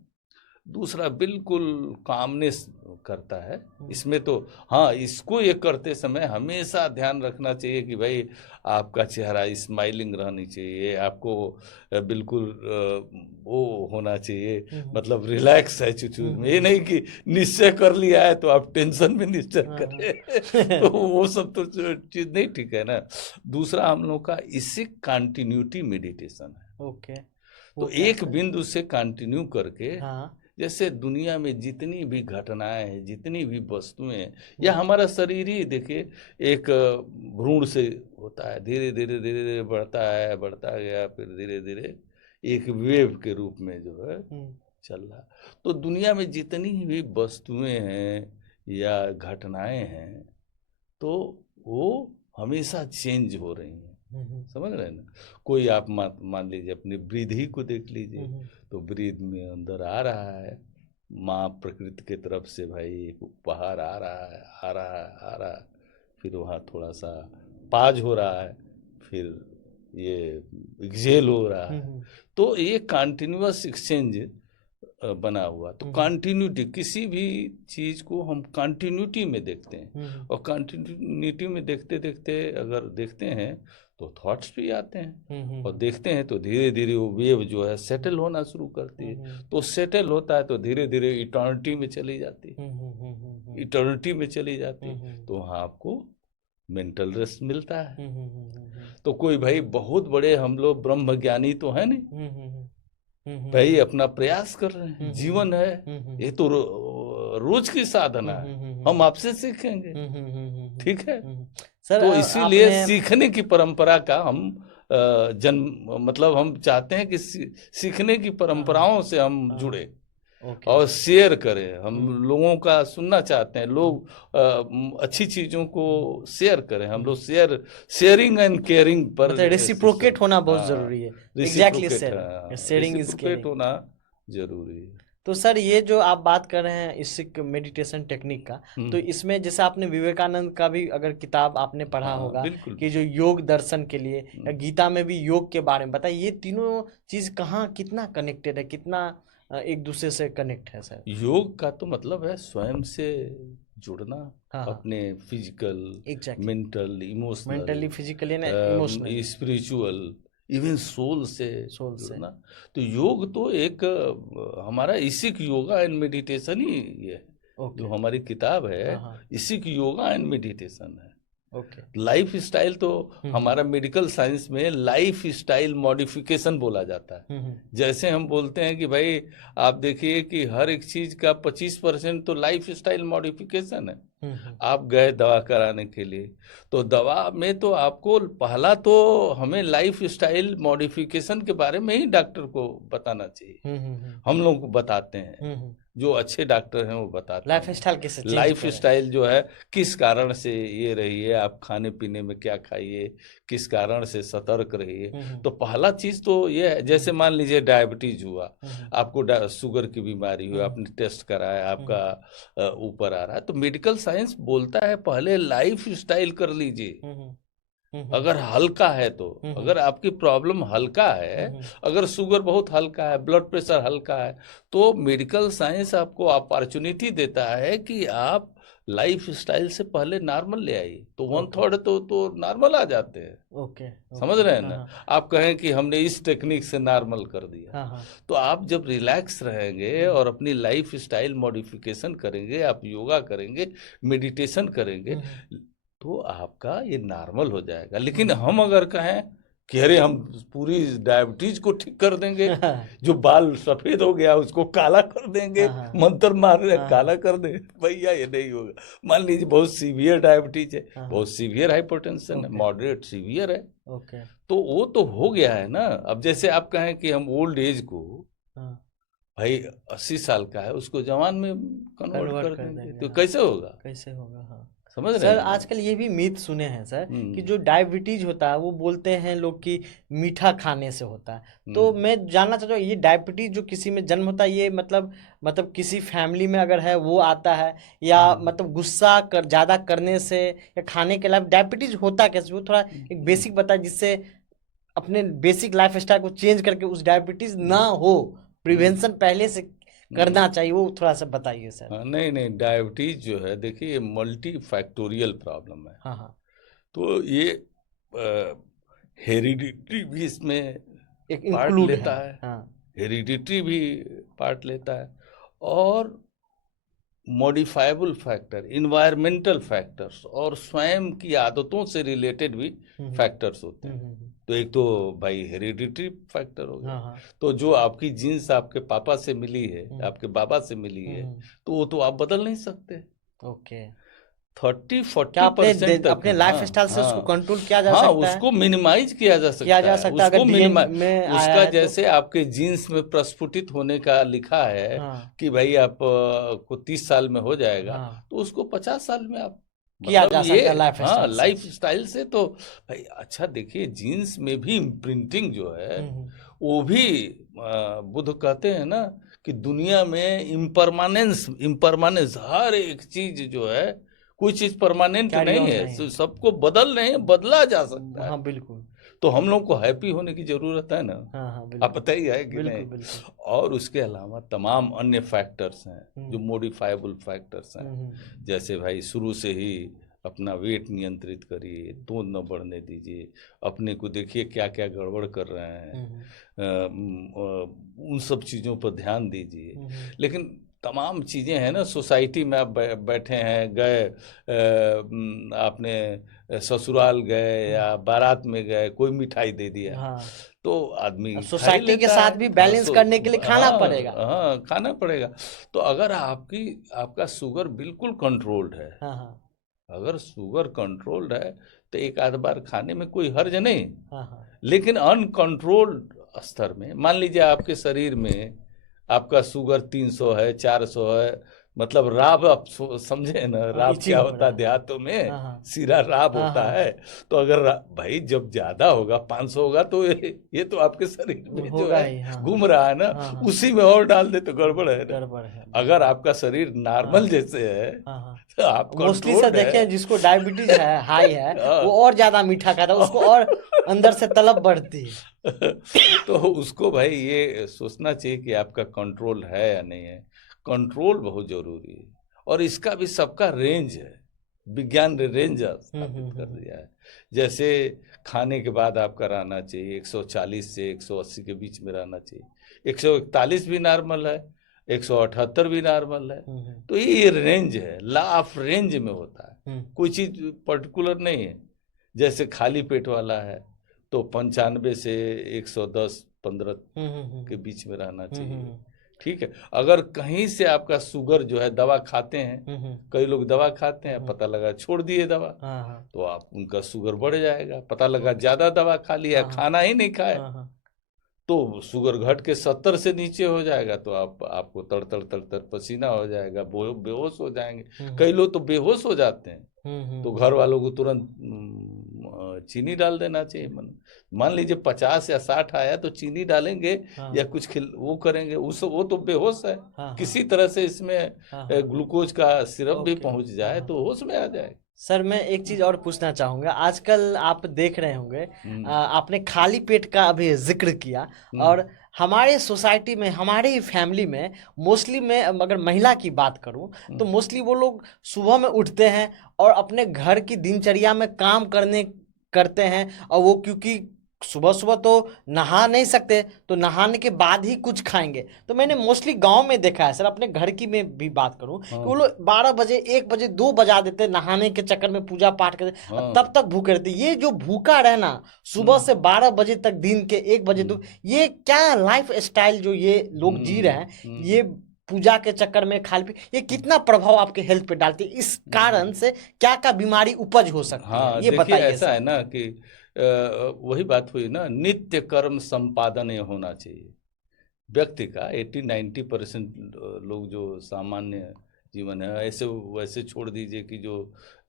दूसरा बिल्कुल कामनेस करता है। इसमें तो हाँ, इसको ये करते समय हमेशा ध्यान रखना चाहिए कि भाई आपका चेहरा स्माइलिंग रहनी चाहिए, आपको बिल्कुल वो होना चाहिए, मतलब रिलैक्स एटीट्यूड में। ये नहीं कि निश्चय कर लिया है तो आप टेंशन में निश्चय करें तो वो सब तो चीज नहीं ठीक है ना। दूसरा हम लोग का इससे कंटिन्यूटी मेडिटेशन है। ओके। तो एक बिंदु से कंटिन्यू करके, हाँ जैसे दुनिया में जितनी भी घटनाएं हैं, जितनी भी वस्तुएं हैं, या हमारा शरीर ही देखिए, एक भ्रूण से होता है, धीरे धीरे धीरे धीरे बढ़ता गया, फिर धीरे धीरे एक वेव के रूप में जो है चल रहा। तो दुनिया में जितनी भी वस्तुएं हैं या घटनाएं हैं, तो वो हमेशा चेंज हो रही हैं, समझ रहे हैं ना। कोई आप मान लीजिए अपनी ब्रीथ ही को देख लीजिए, तो ब्रीथ में अंदर आ रहा है, माँ प्रकृति के तरफ से भाई एक उपहार आ रहा है, फिर वहाँ थोड़ा सा पाज हो रहा है, फिर ये एक्सेल हो रहा है। तो ये कंटिन्यूअस एक्सचेंज बना हुआ। तो कंटिन्यूटी, किसी भी चीज को हम कंटिन्यूटी में देखते हैं, और कंटिन्यूटी में देखते देखते अगर देखते हैं तो थॉट्स भी आते हैं, और देखते हैं तो धीरे धीरे वो वेव जो है सेटल होना शुरू करती है। तो सेटल होता है तो धीरे धीरे इटर्निटी में चली जाती है, इटर्निटी में चली जाती है, तो वहाँ आपको मेंटल रेस्ट मिलता है। तो कोई भाई बहुत बड़े हम लोग ब्रह्मज्ञानी तो है नहीं, भाई अपना प्रयास कर रहे हैं, जीवन है, ये तो रोज की साधना है, हम आपसे सीखेंगे, ठीक है। सर तो इसीलिए सीखने की परंपरा का हम जन्म, मतलब हम चाहते हैं कि सीखने की परंपराओं से हम जुड़े और शेयर करें। हम लोगों का सुनना चाहते हैं, लोग अच्छी चीजों को शेयर करें। हम लोग शेयरिंग एंड केयरिंग पर, मतलब रेसिप्रोकेट होना बहुत जरूरी है। Exactly sir, sharing is caring होना जरूरी है। तो सर ये जो आप बात कर रहे हैं इस मेडिटेशन टेक्निक का, तो इसमें जैसे आपने विवेकानंद का भी अगर किताब आपने पढ़ा होगा कि जो योग दर्शन के लिए, या गीता में भी योग के बारे में बताइए, ये तीनों चीज कहाँ कितना कनेक्टेड है, कितना एक दूसरे से कनेक्ट है सर? योग का तो मतलब है स्वयं से जुड़ना, हाँ हाँ, अपने physical, exactly. Mental, emotional, mentally, physically ना इमोशनली, स्पिरिचुअल, इवन सोल से सोल से। जुड़ना। तो योग तो एक हमारा इसिक योगा एंड मेडिटेशन ही ये है। ओके। जो हमारी किताब है हाँ हाँ, इसिक योगा एंड मेडिटेशन है। ओके। लाइफ स्टाइल तो हमारा मेडिकल साइंस में लाइफ स्टाइल मॉडिफिकेशन बोला जाता है। जैसे हम बोलते हैं कि भाई आप देखिए कि हर एक चीज का 25% तो लाइफ स्टाइल मॉडिफिकेशन है। आप गए दवा कराने के लिए, तो दवा में तो आपको पहला तो हमें लाइफ स्टाइल मॉडिफिकेशन के बारे में ही डॉक्टर को बताना चाहिए। हम लोग को बताते हैं, जो अच्छे डॉक्टर हैं वो बताते लाइफ हैं स्टाइल कैसे चेंज लाइफ करें। स्टाइल जो है किस कारण से ये रहिए, आप खाने पीने में क्या खाइए, किस कारण से सतर्क रहिए। तो पहला चीज तो ये है, जैसे मान लीजिए डायबिटीज हुआ, आपको शुगर की बीमारी हुई, आपने टेस्ट कराया, आपका ऊपर आ रहा है, तो मेडिकल साइंस बोलता है पहले लाइफ स्टाइल कर लीजिए। अगर हल्का है तो, अगर आपकी प्रॉब्लम हल्का है, अगर शुगर बहुत हल्का है, ब्लड प्रेशर हल्का है, तो मेडिकल साइंस आपको अपॉर्चुनिटी देता है कि आप लाइफ स्टाइल से पहले नॉर्मल ले आइए, तो 1/3 तो नॉर्मल आ जाते हैं। ओके, समझ रहे हैं ना? आप कहें कि हमने इस टेक्निक से नॉर्मल कर दिया, तो आप जब रिलैक्स रहेंगे और अपनी लाइफ स्टाइल मॉडिफिकेशन करेंगे, आप योगा करेंगे, मेडिटेशन करेंगे, तो आपका ये नॉर्मल हो जाएगा। लेकिन हम अगर कहें कि अरे हम पूरी डायबिटीज को ठीक कर देंगे, जो बाल सफेद हो गया उसको काला कर देंगे, मंत्र मार रहे काला कर देंगे, भैया ये नहीं होगा। मान लीजिए बहुत सीवियर डायबिटीज है, बहुत सीवियर हाइपरटेंशन है, मॉडरेट सीवियर है, ओके, तो वो तो हो गया है ना। अब जैसे आप कहें कि हम ओल्ड एज को, भाई 80 साल का है, उसको जवान में कन्वर्ट कर देंगे, तो कैसे होगा? कैसे होगा? हाँ समझ रहे सर, हैं? आजकल ये भी मीथ सुने हैं सर कि जो डायबिटीज होता है वो बोलते हैं लोग कि मीठा खाने से होता है। तो मैं जानना चाहता हूँ, ये डायबिटीज जो किसी में जन्म होता है, ये मतलब किसी फैमिली में अगर है वो आता है, या मतलब गुस्सा ज्यादा करने से, या खाने के अलावा डायबिटीज होता कैसे, वो थोड़ा एक बेसिक बताए, जिससे अपने बेसिक लाइफ स्टाइल को चेंज करके उस डायबिटीज ना हो, प्रिवेंशन पहले से करना चाहिए, वो थोड़ा सा बताइए सर। नहीं, डायबिटीज जो है देखिए ये मल्टी फैक्टोरियल प्रॉब्लम है। हाँ, तो ये हेरिडिटरी भी इसमें एक पार्ट इंक्लूड लेता है। है, हाँ, हेरिडिटरी भी पार्ट लेता है, और मॉडिफाइबल फैक्टर, इन्वायरमेंटल फैक्टर्स और स्वयं की आदतों से रिलेटेड भी फैक्टर्स होते हैं। तो एक तो भाई हेरिडिटरी फैक्टर हो गया, तो जो आपकी जीन्स आपके पापा से मिली है, आपके बाबा से मिली है, तो वो तो आप बदल नहीं सकते। ओके, 30-40% तक अपने लाइफ स्टाइल से उसको कंट्रोल किया जा सकता है, उसको मिनिमाइज किया जा सकता है, उसको अगर मिनिमाइज में उसका जैसे आपके जीन्स में प्रस्फुटित होने का लिखा है कि भाई आप को 30 साल में हो जाएगा, तो उसको 50 साल में आप किया जा सकता है लाइफ स्टाइल से। तो भाई अच्छा देखिए, जीन्स में भी इम्प्रिंटिंग जो है वो भी बुद्ध कहते हैं ना कि दुनिया में इम्परमानेंस हर एक चीज जो है, कोई चीज परमानेंट नहीं है, सबको बदला जा सकता है। हाँ बिल्कुल। तो हम लोग को हैप्पी होने की जरूरत है ना। आप बताइए है कि बिल्कुल, नहीं? बिल्कुल। और उसके अलावा तमाम अन्य फैक्टर्स हैं जो मॉडिफाइबल फैक्टर्स हैं, जैसे भाई शुरू से ही अपना वेट नियंत्रित करिए, दूध न बढ़ने दीजिए, अपने को देखिए क्या क्या गड़बड़ कर रहे हैं, उन सब चीज़ों पर ध्यान दीजिए। लेकिन तमाम चीज़ें हैं ना, सोसाइटी में आप बैठे हैं, गए आपने ससुराल गए या बारात में गए, कोई मिठाई दे दिया, तो आदमी सोसाइटी के साथ भी बैलेंस करने के लिए खाना पड़ेगा। हाँ, खाना पड़ेगा। तो अगर आपका शुगर बिल्कुल कंट्रोल्ड है, अगर शुगर कंट्रोल्ड है तो एक आध बार खाने में कोई हर्ज नहीं। लेकिन अनकंट्रोल्ड स्तर में, मान लीजिए आपके शरीर में आपका शुगर 300 है, 400 है, मतलब राब आप समझे ना, राब इचिंग क्या हो होता रहा है है। देहातों में, हाँ हाँ सीरा राब हाँ होता हाँ है। तो अगर भाई जब ज्यादा होगा 500 होगा तो ये तो आपके शरीर में जो होगा है ही। हाँ हाँ घूम रहा है ना, हाँ हाँ उसी में और डाल दे तो गड़बड़ है ना। गड़बड़ है अगर बिल्कुल। आपका शरीर नॉर्मल हाँ जैसे है हाँ हाँ। तो आप मोस्टली सर कंट्रोल्ड देखे हैं है। जिसको डायबिटीज है, हाई है, वो हाँ। और ज्यादा मीठा खाता है, उसको और अंदर से तलब बढ़ती है। तो उसको भाई ये सोचना चाहिए कि आपका कंट्रोल है या नहीं है। कंट्रोल बहुत जरूरी है, और इसका भी सबका रेंज है, विज्ञान ने रेंज स्थापित कर हम्म। दिया है। जैसे खाने के बाद आपका रहना चाहिए 140 से 180 के बीच में रहना चाहिए, 141 भी नॉर्मल है, 178 भी नॉर्मल है। हम्म तो ये रेंज है, ला ऑफ रेंज में होता है, हम्म कोई चीज पर्टिकुलर नहीं है। जैसे खाली पेट वाला है तो 95 से 110-15 के हम्म बीच में रहना हम्म चाहिए। हम्म ठीक है। अगर कहीं से आपका शुगर जो है, दवा खाते हैं, हम्म कई लोग दवा खाते हैं, हम्म, पता लगा छोड़ दिए दवा, हाँ हाँ तो आप उनका शुगर बढ़ जाएगा। पता लगा ओके। ज्यादा दवा खा लिया, हाँ हाँ खाना ही नहीं खाए, हाँ हाँ तो शुगर घट के 70 से नीचे हो जाएगा, तो आपको तड़ तड़ तड़ तड़ पसीना हो जाएगा, बेहोश हो जाएंगे। हम्म कई लोग तो बेहोश हो जाते हैं। तो हम्म। घर वालों को तुरंत चीनी डाल देना चाहिए। मान लीजिए 50 या 60 आया तो चीनी डालेंगे हाँ या कुछ वो करेंगे, वो तो बेहोश है। हाँ हाँ किसी तरह से इसमें हाँ हाँ ग्लूकोज का सिरप भी ओके। पहुंच हाँ जाए हाँ तो होश में आ जाए। सर मैं एक चीज और पूछना चाहूंगा, आजकल आप देख रहे होंगे, हम्म आपने खाली पेट का अभी जिक्र किया, हम्म और हमारे सोसाइटी में, हमारे ही फैमिली में मोस्टली, मैं अगर महिला की बात करूं तो हम्म मोस्टली वो लोग सुबह में उठते हैं और अपने घर की दिनचर्या में काम करते हैं, और वो क्योंकि सुबह सुबह तो नहा नहीं सकते, तो नहाने के बाद ही कुछ खाएंगे। तो मैंने मोस्टली गांव में देखा है सर, अपने घर की में भी बात करूं कि वो हाँ लोग 12 बजे, 1 बजे, 2 बजा देते हैं, नहाने के चक्कर में पूजा पाठ करते, और हाँ तब तक भूखे रहते। ये जो भूखा रहना सुबह हम्म से 12 बजे तक, दिन के 1 बजे, हम्म 2, ये क्या लाइफ स्टाइल जो ये लोग जी रहे हैं, हम्म ये पूजा के चक्कर में खाली ये कितना प्रभाव आपके हेल्थ पे डालती है? इस कारण से क्या क्या बीमारी उपज हो सकती है, हाँ ये देखिए, बताइए ऐसा सर। है ना कि वही बात हुई ना, नित्य कर्म संपादन ये होना चाहिए व्यक्ति का। 80-90% लोग जो सामान्य जीवन है, ऐसे वैसे छोड़ दीजिए कि जो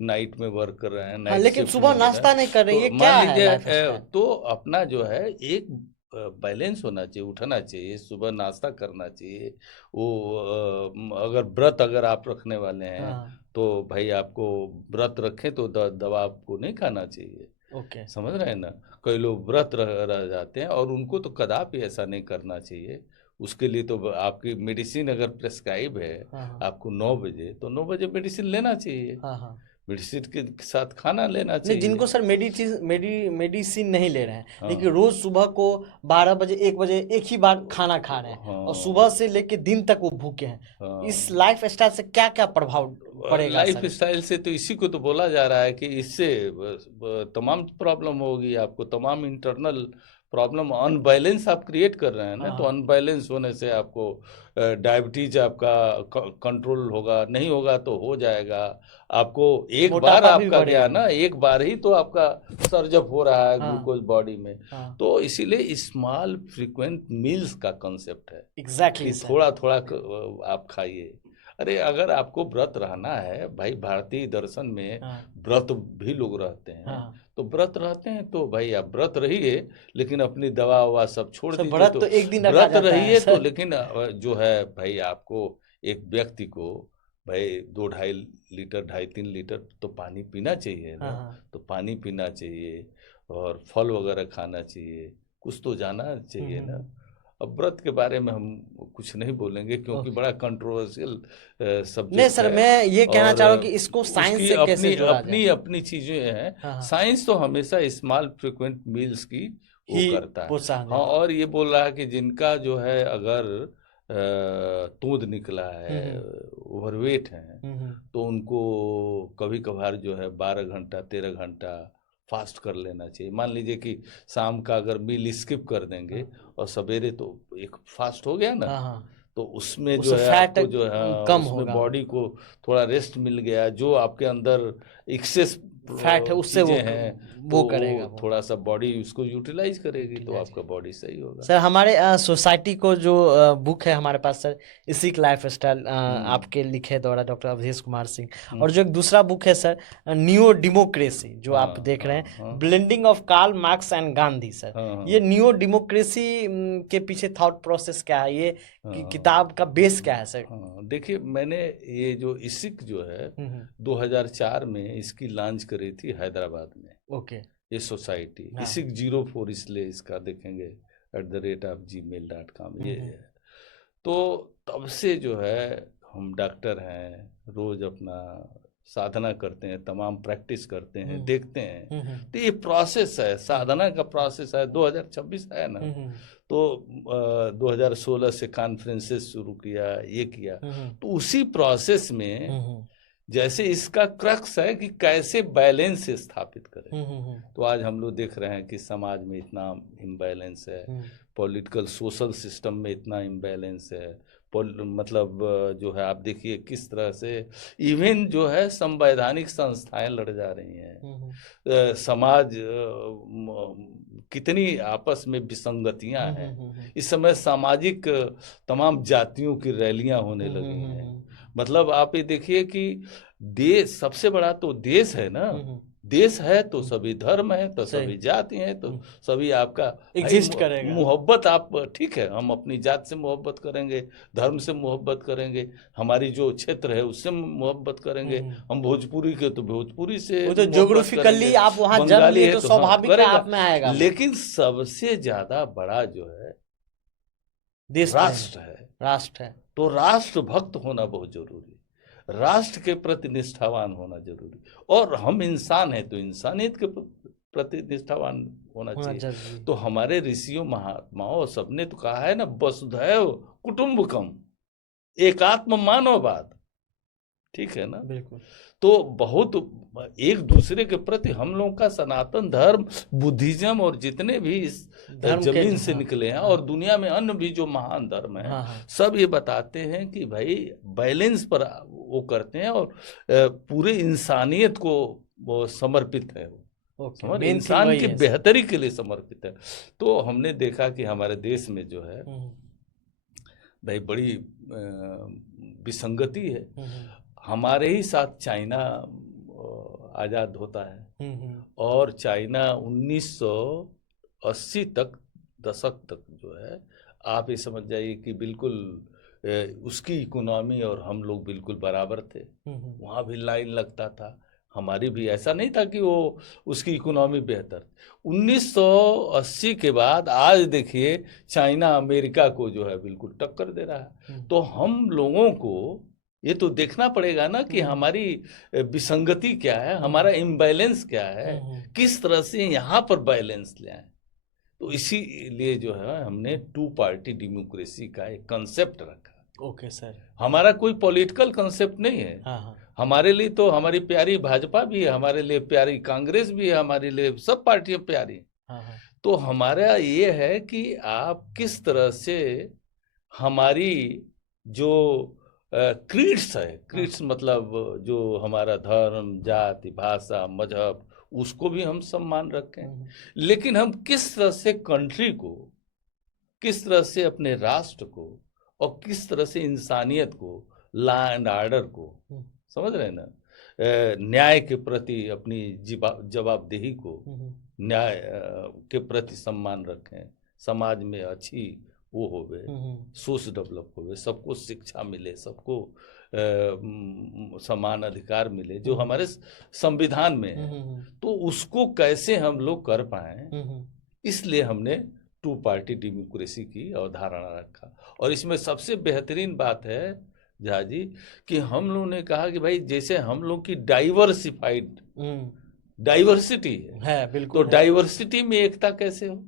नाइट में वर्क कर रहे हैं, हाँ नाइट लेकिन शिफ्ट में सुबह हो रहा है। नाश्ता नहीं कर रहे, तो ये मान क्या है लीजिए लाइफ स्टाइल? तो अपना जो है एक बैलेंस होना चाहिए, उठना चाहिए, सुबह नाश्ता करना चाहिए। वो अगर व्रत अगर आप रखने वाले हैं हाँ तो भाई आपको व्रत रखें तो दवा आपको नहीं खाना चाहिए। ओके। समझ रहे हैं ना। कई लोग व्रत रह जाते हैं और उनको तो कदापि ऐसा नहीं करना चाहिए। उसके लिए तो आपकी मेडिसिन अगर प्रेस्क्राइब है हाँ हाँ आपको 9 बजे, तो 9 बजे मेडिसिन लेना चाहिए, हाँ हाँ मेडिसिन के साथ खाना लेना नहीं, चाहिए। जिनको सर मेडिसिन नहीं ले रहे हैं, हाँ लेकिन रोज सुबह को 12 बजे, 1 बजे एक ही बार खाना खा रहे हैं, और हाँ सुबह से लेके दिन तक वो भूखे हैं, इस हाँ। लाइफ स्टाइल से क्या क्या प्रभाव पड़ेगा लाइफ सर इस पे? स्टाइल से तो इसी को तो बोला जा रहा है कि इससे तमाम प्रॉब्लम होगी आपको, तमाम इंटरनल प्रॉब्लम, अनबैलेंस आप क्रिएट कर रहे हैं ना। तो हाँ अनबैलेंस होने से आपको डायबिटीज आपका कंट्रोल होगा, नहीं होगा तो हो जाएगा। आपको एक बार मोटापा भी आपका गया बढ़ेगा। ना, एक बार ही तो आपका सर्जप हो रहा है हाँ ग्लूकोज बॉडी में। हाँ तो इसीलिए स्मॉल फ्रीक्वेंट मील्स का कंसेप्ट है एग्जैक्टली कि सर। थोड़ा थोड़ा आप खाइए। अरे अगर आपको व्रत रहना है भाई, भारतीय दर्शन में हाँ व्रत भी लोग रहते हैं, हाँ तो व्रत रहते हैं तो भाई आप व्रत रहिए, लेकिन अपनी दवा ववा सब छोड़ सर, दीजिए। व्रत तो तो एक दिन रखा व्रत जाता है रहिए तो, सर। लेकिन जो है भाई आपको, एक व्यक्ति को भाई 2-2.5 लीटर, 2.5-3 लीटर तो पानी पीना चाहिए हाँ ना। हाँ तो पानी पीना चाहिए और फल वगैरह खाना चाहिए, कुछ तो जाना चाहिए ना। हम्म। अब व्रत के बारे में हम कुछ नहीं बोलेंगे क्योंकि ओके। बड़ा कंट्रोवर्शियल नहीं सब्जेक्ट सर, है। मैं ये कहना और चाह रहा हूँ कि इसको साइंस उसकी से कैसे अपनी जोड़ा जाए। अपनी अपनी चीजें हैं। हाँ हाँ साइंस तो हमेशा स्मॉल फ्रिक्वेंट मील्स की वो ही करता है। प्रोत्साहन हाँ, देता और ये बोल रहा है कि जिनका जो है अगर तूंद निकला है। है, ओवरवेट है, हम्म। तो उनको कभी कभार जो है 12 घंटा 13 घंटा फास्ट कर लेना चाहिए। मान लीजिए कि शाम का अगर मील स्किप कर देंगे और सवेरे तो एक फास्ट हो गया ना, हाँ हाँ तो उसमें जो उससे है फैट आपको जो है कम उसमें होगा। बॉडी को थोड़ा रेस्ट मिल गया, जो आपके अंदर एक्सेस फैट है उससे वो चीजें हैं वो तो करेगा वो वो। थोड़ा सा बॉडी उसको यूटिलाइज करेगी तो Utilize आपका बॉडी सही होगा। सर हमारे सोसाइटी को जो बुक है हमारे पास सर, इसी की लाइफ स्टाइल आपके लिखे द्वारा डॉक्टर अवधेश कुमार सिंह, और जो एक दूसरा बुक है सर नियो डेमोक्रेसी जो आप देख रहे हैं, blending of Karl Marx and Gandhi sir, ये नियो डेमोक्रेसी के पीछे थॉट प्रोसेस क्या है, ये किताब का बेस क्या है सर? हाँ, देखिए मैंने ये जो इसिक जो है 2004 में इसकी लॉन्च करी थी हैदराबाद में। ओके। ये सोसाइटी हाँ। इसिक 04 इसलिए इसका देखेंगे @gmail.com ये है। तो तब से जो है हम डॉक्टर हैं, रोज अपना साधना करते हैं, तमाम प्रैक्टिस करते हैं, देखते हैं। तो ये प्रोसेस है, साधना का प्रोसेस है। 2026 है ना, तो 2016 से कॉन्फ्रेंसेस शुरू किया, ये किया। तो उसी प्रोसेस में जैसे इसका क्रक्स है कि कैसे बैलेंस स्थापित करें। तो आज हम लोग देख रहे हैं कि समाज में इतना इम्बैलेंस है, पॉलिटिकल सोशल सिस्टम में इतना इम्बैलेंस है, मतलब जो है आप देखिए किस तरह से इवन जो है संवैधानिक संस्थाएं लड़ जा रही हैं। समाज कितनी आपस में विसंगतियां हैं। इस समय सामाजिक तमाम जातियों की रैलियां होने लगी हैं। मतलब आप ये देखिए कि देश सबसे बड़ा तो देश है ना, देश है तो सभी धर्म है, तो सभी जाति हैं, तो सभी आपका एग्जिस्ट करेगा। मोहब्बत आप ठीक है, हम अपनी जात से मोहब्बत करेंगे, धर्म से मोहब्बत करेंगे, हमारी जो क्षेत्र है उससे मोहब्बत करेंगे। हम भोजपुरी के तो भोजपुरी से वो तो ज्योग्राफिकली आप वहाँ जन्म बंगाली लिए है तो तो स्वाभाविक है आप में आएगा। लेकिन सबसे ज्यादा बड़ा जो है देश राष्ट्र है, राष्ट्र है। तो राष्ट्र भक्त होना बहुत जरूरी, राष्ट्र के प्रति निष्ठावान होना जरूरी। और हम इंसान हैं तो इंसानियत के प्रति निष्ठावान होना चाहिए। तो हमारे ऋषियों महात्माओं सबने तो कहा है ना, वसुधैव कुटुंबकम, एकात्म मानववाद, ठीक है ना। बिल्कुल। तो बहुत एक दूसरे के प्रति हम लोगों का सनातन धर्म, बुद्धिज्म और जितने भी इस जमीन से निकले हैं और दुनिया में अन्य भी जो महान धर्म है, सब ये बताते हैं कि भाई बैलेंस पर वो करते हैं और पूरे इंसानियत को वो समर्पित है, वो इंसान की बेहतरी के लिए समर्पित है। तो हमने देखा कि हमारे देश में जो है भाई बड़ी विसंगति है। हमारे ही साथ चाइना आज़ाद होता है और चाइना 1980 तक दशक तक जो है आप ये समझ जाइए कि बिल्कुल उसकी इकोनॉमी और हम लोग बिल्कुल बराबर थे। वहाँ भी लाइन लगता था, हमारी भी, ऐसा नहीं था कि वो उसकी इकोनॉमी बेहतर। 1980 के बाद आज देखिए चाइना अमेरिका को जो है बिल्कुल टक्कर दे रहा है। तो हम लोगों को ये तो देखना पड़ेगा ना कि हमारी विसंगति क्या है, हमारा इम्बैलेंस क्या है, किस तरह से यहाँ पर बैलेंस ले आए। तो इसीलिए जो है हमने 2 पार्टी डेमोक्रेसी का एक कंसेप्ट रखा। Okay sir. हमारा कोई पॉलिटिकल कंसेप्ट नहीं है। हमारे लिए तो हमारी प्यारी भाजपा भी है, हमारे लिए प्यारी कांग्रेस भी है, हमारे लिए सब पार्टियां प्यारी। तो हमारा ये है कि आप किस तरह से हमारी जो क्रीड्स है, क्रीड्स मतलब जो हमारा धर्म, जाति, भाषा, मजहब, उसको भी हम सम्मान रखें, लेकिन हम किस तरह से कंट्री को, किस तरह से अपने राष्ट्र को और किस तरह से इंसानियत को, लॉ एंड ऑर्डर को, समझ रहे हैं ना, न्याय के प्रति अपनी जवाबदेही को, न्याय के प्रति सम्मान रखें, समाज में अच्छी वो होवे, सोच डेवलप होवे, सबको शिक्षा मिले, सबको समान अधिकार मिले जो हमारे संविधान में है। तो उसको कैसे हम लोग कर पाए, इसलिए हमने 2 पार्टी डेमोक्रेसी की अवधारणा रखा। और इसमें सबसे बेहतरीन बात है झा जी कि हम लोगों ने कहा कि भाई जैसे हम लोग की डाइवर्सिफाइड डाइवर्सिटी है, बिल्कुल, तो डाइवर्सिटी में एकता कैसे हो।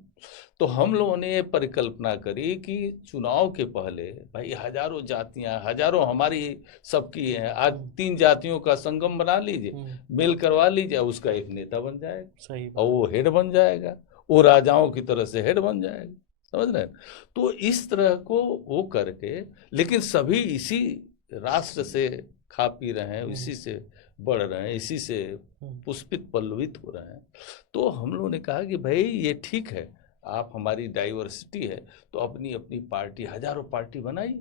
तो हम लोगों ने ये परिकल्पना करी कि चुनाव के पहले भाई हजारों जातियां, हजारों हमारी सबकी हैं, आज 3 जातियों का संगम बना लीजिए, मेल करवा लीजिए, उसका एक नेता बन जाएगा, सही, और वो हेड बन जाएगा, वो राजाओं की तरह से हेड बन जाएगा, समझ रहे हैं। तो इस तरह को वो करके, लेकिन सभी इसी राष्ट्र से खा पी रहे हैं, इसी से बढ़ रहे हैं, इसी से पुष्पित पल्लवित हो रहे हैं। तो हम लोगों ने कहा कि भाई ये ठीक है, आप हमारी डाइवर्सिटी है तो अपनी अपनी पार्टी, हजारों पार्टी बनाइए,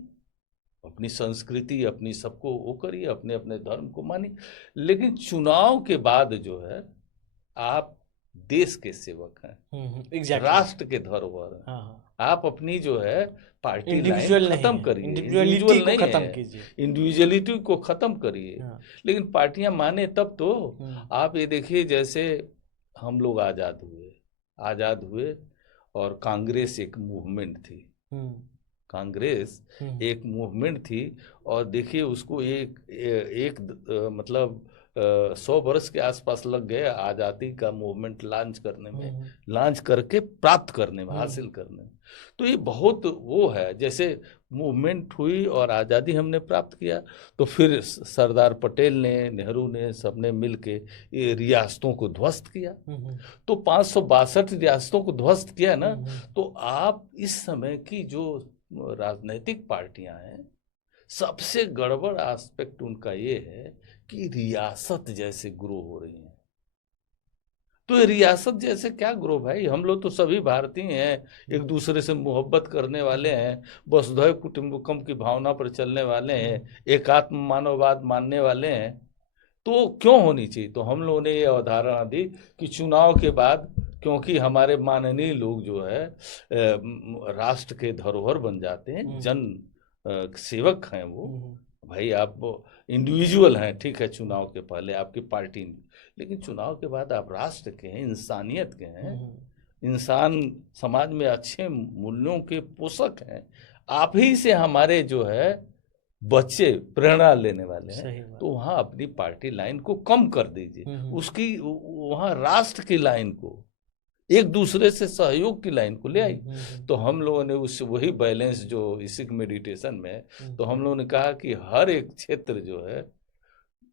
अपनी संस्कृति अपनी सबको वो करिए, अपने अपने धर्म को मानिए, लेकिन चुनाव के बाद जो है आप देश के सेवक हैं, एग्जैक्टली, राष्ट्र के धरोहर हैं। हाँ, आप अपनी जो है पार्टी इंडिविजुअल लाइन खत्म नहीं है, करिए, इंडिविजुअलिटी इंडिविजुअल को नहीं खत्म है, कीजिए। इंडिविजुअलिटी को खत्म करिए। हाँ, लेकिन पार्टियां माने तब तो। हम्म, आप ये देखिए, जैसे हम लोग आजाद हुए और कांग्रेस एक मूवमेंट थी, हम्म, कांग्रेस एक मूवमेंट थी, और देखिए उसको मतलब 100 वर्ष के आसपास लग गए आज़ादी का मूवमेंट लॉन्च करने में, लॉन्च करके प्राप्त करने में, हासिल करने में। तो ये बहुत वो है, जैसे मूवमेंट हुई और आज़ादी हमने प्राप्त किया, तो फिर सरदार पटेल ने, नेहरू ने, सबने मिल के ये रियासतों को ध्वस्त किया। तो 562 रियासतों को ध्वस्त किया ना। तो आप इस समय की जो राजनीतिक पार्टियां हैं, सबसे गड़बड़ एस्पेक्ट उनका ये है कि रियासत जैसे ग्रो हो रही हैं। तो ये रियासत जैसे क्या ग्रो भाई, हम लोग तो सभी भारतीय हैं, एक दूसरे से मोहब्बत करने वाले हैं, वसुधैव कुटुंबकम की भावना पर चलने वाले हैं, एकात्म मानववाद मानने वाले हैं। तो क्यों होनी चाहिए? तो हम लोगों ने ये अवधारणा दी कि चुनाव के बाद, क्योंकि हमारे माननीय लोग जो है राष्ट्र के धरोहर बन जाते हैं, जन सेवक हैं वो। भाई आप इंडिविजुअल हैं, ठीक है, चुनाव के पहले आपकी पार्टी, लेकिन चुनाव के बाद आप राष्ट्र के हैं, इंसानियत के हैं, इंसान समाज में अच्छे मूल्यों के पोषक हैं। आप ही से हमारे जो है बच्चे प्रेरणा लेने वाले हैं, तो वहाँ अपनी पार्टी लाइन को कम कर दीजिए, उसकी वहाँ राष्ट्र की लाइन को, एक दूसरे से सहयोग की लाइन को ले आई। तो हम लोगों ने उस वही बैलेंस जो इसिक मेडिटेशन में, तो हम लोगों ने कहा कि हर एक क्षेत्र जो है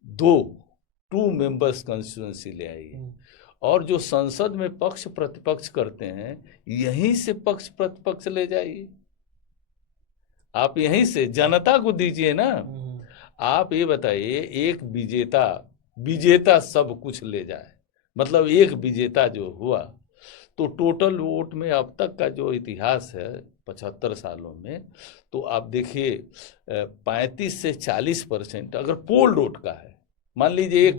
2 मेंबर्स कंस्टिट्यूएंसी ले आइए, और जो संसद में पक्ष प्रतिपक्ष करते हैं यहीं से पक्ष प्रतिपक्ष ले जाइए, आप यहीं से जनता को दीजिए ना। आप ये बताइए, एक विजेता सब कुछ ले जाए, मतलब एक विजेता जो हुआ, तो टोटल वोट में अब तक का जो इतिहास है 75 सालों में, तो आप देखिए 35 से 40% अगर पोल वोट का है, मान लीजिए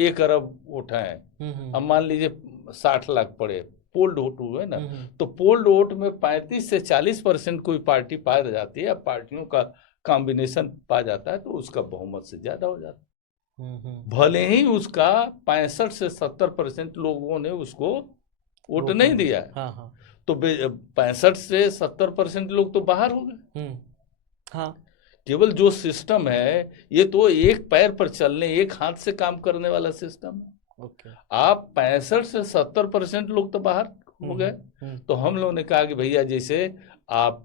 1 अरब वोट है, अब मान लीजिए 60 लाख पड़े पोल्ड वोट हुए ना, तो पोल्ड वोट में 35 से 40% कोई पार्टी पा जाती है, या पार्टियों का कॉम्बिनेशन पा जाता है, तो उसका बहुमत से ज्यादा हो जाता है। भले ही उसका 65 से 70% लोगों ने उसको वोट नहीं दिया है, तो 65 से 70% लोग तो बाहर हो गए। हाँ, केवल जो सिस्टम है ये तो एक पैर पर चलने, एक हाथ से काम करने वाला सिस्टम है। आप 65 से 70% लोग तो बाहर हो गए। तो हम लोगों ने कहा कि भैया, जैसे आप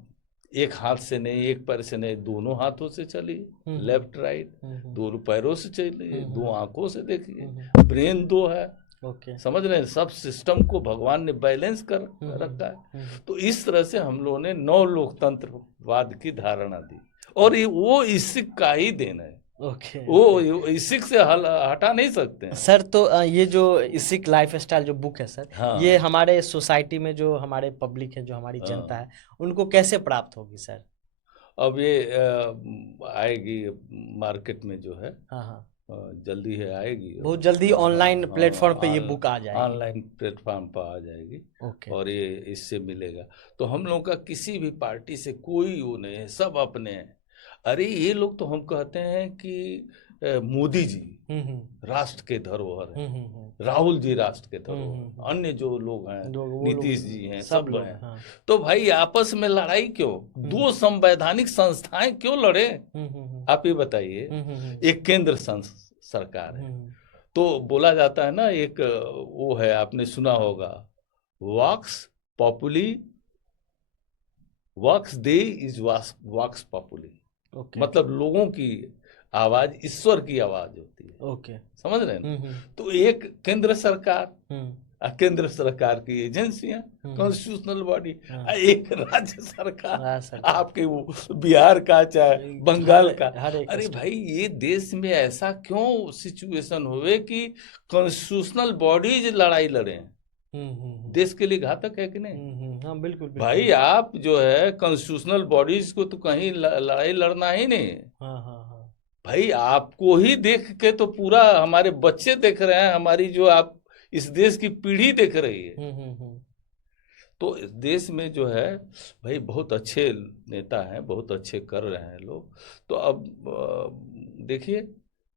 एक हाथ से नहीं, एक पैर से नहीं, दोनों हाथों से चलिए, लेफ्ट राइट, दोनों पैरों से चलिए, 2 आंखों से देखिए, ब्रेन 2 है। समझ रहे हैं, सब सिस्टम को भगवान ने बैलेंस कर रखा है। तो इस तरह से हम लोगों ने 9 लोकतंत्रवाद की धारणा दी, और ये वो इसिक का ही देन है। वो इसिक से हटा नहीं सकते हैं सर। तो ये जो इसिक लाइफस्टाइल जो बुक है सर, हाँ, ये हमारे सोसाइटी में जो हमारे पब्लिक है, जो हमारी जनता है, उनको कैसे प्राप्त होगी सर? अब ये आएगी मार्केट में जो है, हाँ, जल्दी है, आएगी बहुत जल्दी ऑनलाइन प्लेटफॉर्म पे ये बुक आ जाएगी, ऑनलाइन प्लेटफॉर्म पर आ जाएगी। और ये इससे मिलेगा। तो हम लोगों का किसी भी पार्टी से कोई वो नहीं है, सब अपने हैं। अरे ये लोग तो हम कहते हैं कि मोदी जी राष्ट्र के धरोहर हैं, राहुल जी राष्ट्र के धरोहर, अन्य जो लोग हैं, नीतीश जी हैं, सब हैं। हाँ। तो भाई आपस में लड़ाई क्यों? 2 संवैधानिक संस्थाएं क्यों लड़े? आप ये बताइए। एक केंद्र सरकार है, तो बोला जाता है ना, एक वो है, आपने सुना होगा, वॉक्स पॉपुली वॉक्स दे इज वॉक्स पॉपुली। मतलब लोगों की आवाज ईश्वर की आवाज होती है। समझ रहे हैं? तो एक केंद्र सरकार, केंद्र सरकार की एजेंसियां, कॉन्स्टिट्यूशनल बॉडी, एक राज्य सरकार, आपके वो बिहार का चाहे बंगाल का। अरे भाई, ये देश में ऐसा क्यों सिचुएशन हुए कि कॉन्स्टिट्यूशनल बॉडीज लड़ाई लड़े? देश के लिए घातक है कि नहीं? हाँ, बिल्कुल भाई, आप जो है कॉन्स्टिट्यूशनल बॉडीज को तो कहीं लड़ाई लड़ना ही नहीं। भाई, आपको ही देख के तो पूरा हमारे बच्चे देख रहे हैं, हमारी जो आप इस देश की पीढ़ी देख रही है। तो इस देश में जो है भाई बहुत अच्छे नेता हैं, बहुत अच्छे कर रहे हैं लोग। तो अब देखिए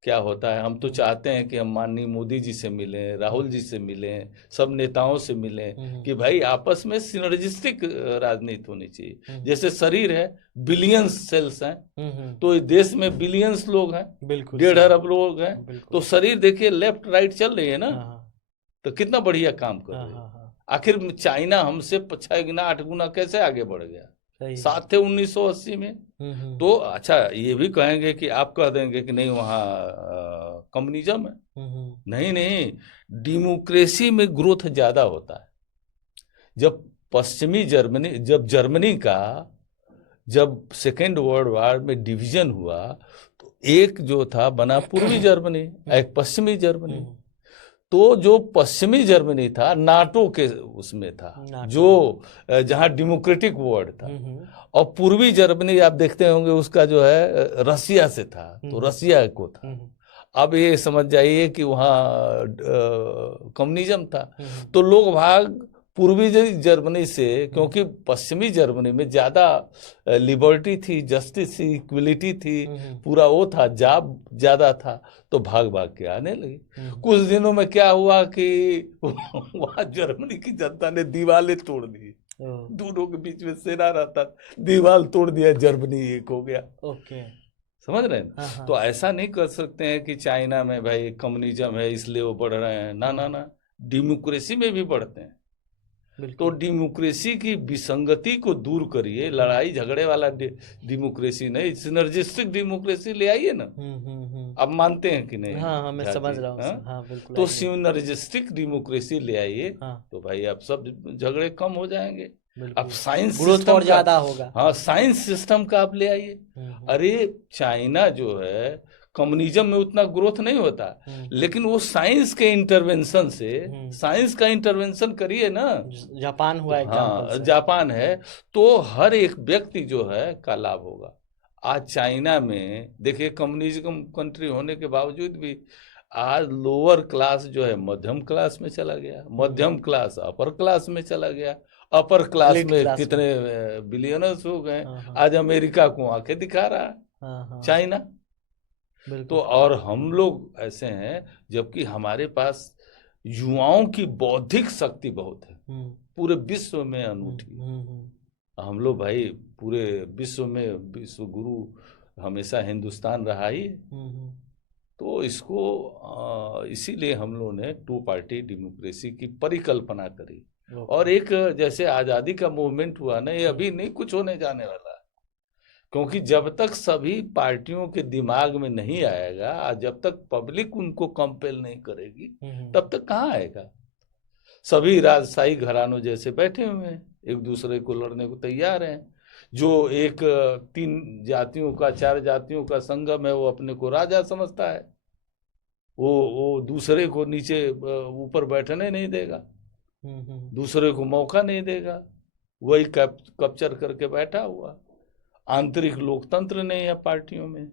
क्या होता है। हम तो चाहते हैं कि हम माननीय मोदी जी से मिलें, राहुल जी से मिलें, सब नेताओं से मिलें कि भाई आपस में सिनर्जिस्टिक राजनीति होनी चाहिए। जैसे शरीर है, बिलियंस सेल्स हैं, तो इस देश में बिलियंस लोग हैं, 1.5 अरब लोग हैं। तो शरीर देखिए लेफ्ट राइट चल रही है ना, तो कितना बढ़िया काम कर रही है। आखिर चाइना हमसे 6 गुना 8 गुना कैसे आगे बढ़ गया? साथ थे 1980 में। तो अच्छा, ये भी कहेंगे कि आप कह देंगे कि नहीं वहाँ कम्युनिज्म है। नहीं नहीं, डेमोक्रेसी में ग्रोथ ज्यादा होता है। जब पश्चिमी जर्मनी, जब सेकेंड वर्ल्ड वॉर में डिवीजन हुआ, तो एक जो था बना पूर्वी जर्मनी, एक पश्चिमी जर्मनी। तो जो पश्चिमी जर्मनी था नाटो के उसमें था, जो जहां डेमोक्रेटिक वर्ल्ड था। और पूर्वी जर्मनी आप देखते होंगे उसका जो है रसिया से था, तो रसिया को था। अब ये समझ जाइए कि वहाँ कम्युनिज्म था। तो लोग भाग पूर्वी जर्मनी से, क्योंकि पश्चिमी जर्मनी में ज्यादा लिबर्टी थी, जस्टिस थी, इक्वलिटी थी, पूरा वो था, जॉब ज्यादा था, तो भाग भाग के आने लगे। कुछ दिनों में क्या हुआ कि वहां जर्मनी की जनता ने दीवारें तोड़ दी। दोनों के बीच में सेना रहता, दीवार तोड़ दिया, जर्मनी एक हो गया। समझ रहे हैं? तो ऐसा नहीं कर सकते हैं कि चाइना में भाई कम्युनिज्म है इसलिए वो बढ़ रहे हैं। ना ना ना, डेमोक्रेसी में भी बढ़ते हैं। तो डेमोक्रेसी की विसंगति को दूर करिए, लड़ाई झगड़े वाला डेमोक्रेसी नहीं, सिनर्जिस्टिक डेमोक्रेसी ले आइए ना। अब मानते हैं कि नहीं? हाँ, मैं समझ रहा हूँ। हाँ, बिल्कुल। तो सिनर्जिस्टिक डेमोक्रेसी ले आइए, तो भाई अब सब झगड़े कम हो जाएंगे। अब साइंस ग्रोथ और ज्यादा होगा। हाँ, साइंस सिस्टम का आप ले आइए। अरे चाइना जो है कम्युनिज्म में उतना ग्रोथ नहीं होता, लेकिन वो साइंस के इंटरवेंशन से, साइंस का इंटरवेंशन करिए ना। जापान हुआ एग्जांपल। हाँ, जापान है, तो हर एक व्यक्ति जो है का लाभ होगा। आज चाइना में देखिए कम्युनिज्म कंट्री होने के बावजूद भी आज लोअर क्लास जो है मध्यम क्लास में चला गया, मध्यम क्लास अपर क्लास में चला गया, अपर क्लास में कितने बिलियनर्स हो गए। आज अमेरिका को आंखें दिखा रहा है चाइना। तो और हम लोग ऐसे हैं, जबकि हमारे पास युवाओं की बौद्धिक शक्ति बहुत है, पूरे विश्व में अनूठी। हम लोग भाई पूरे विश्व में विश्व गुरु हमेशा हिंदुस्तान रहा ही। तो इसको इसीलिए हम लोगों ने 2 पार्टी डेमोक्रेसी की परिकल्पना करी। और एक जैसे आज़ादी का मूवमेंट हुआ ना, ये अभी नहीं कुछ होने जाने वाला, क्योंकि जब तक सभी पार्टियों के दिमाग में नहीं आएगा, जब तक पब्लिक उनको कंपेल नहीं करेगी, तब तक कहाँ आएगा। सभी राजशाही घरानों जैसे बैठे हुए हैं, एक दूसरे को लड़ने को तैयार हैं। जो एक 3 जातियों का 4 जातियों का संगम है, वो अपने को राजा समझता है, वो दूसरे को नीचे ऊपर बैठने नहीं देगा, दूसरे को मौका नहीं देगा, वही कैप्चर करके बैठा हुआ। आंतरिक लोकतंत्र नहीं है पार्टियों में।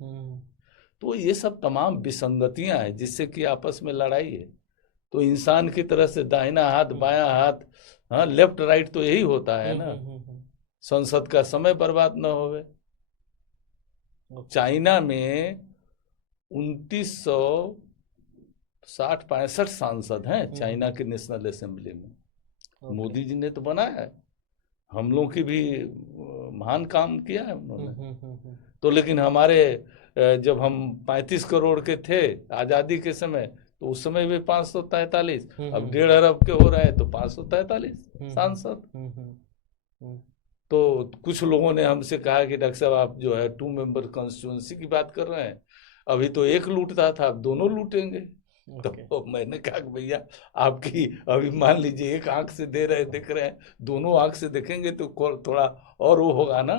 तो ये सब तमाम विसंगतियां हैं जिससे कि आपस में लड़ाई है। तो इंसान की तरह से दाहिना हाथ बायां हाथ, हाँ, लेफ्ट राइट तो यही होता है ना। संसद का समय बर्बाद न होवे। चाइना में 2960-65 सांसद हैं चाइना के नेशनल असेंबली में। मोदी जी ने तो बनाया है, हम लोग की भी महान काम किया है उन्होंने। तो लेकिन हमारे जब हम 35 करोड़ के थे आजादी के समय, तो उस समय भी 543, अब 1.5 अरब के हो रहे हैं तो 543 सांसद। तो कुछ लोगों ने हमसे कहा कि डॉक्टर साहब आप जो है 2 मेंबर कॉन्स्टिट्यूंसी की बात कर रहे हैं, अभी तो एक लूटता था, अब दोनों लूटेंगे। ओके। तो मैंने कहा कि भैया आपकी अभी मान लीजिए एक आंख से दे रहे देख रहे हैं, दोनों आंख से देखेंगे तो थोड़ा और वो होगा ना।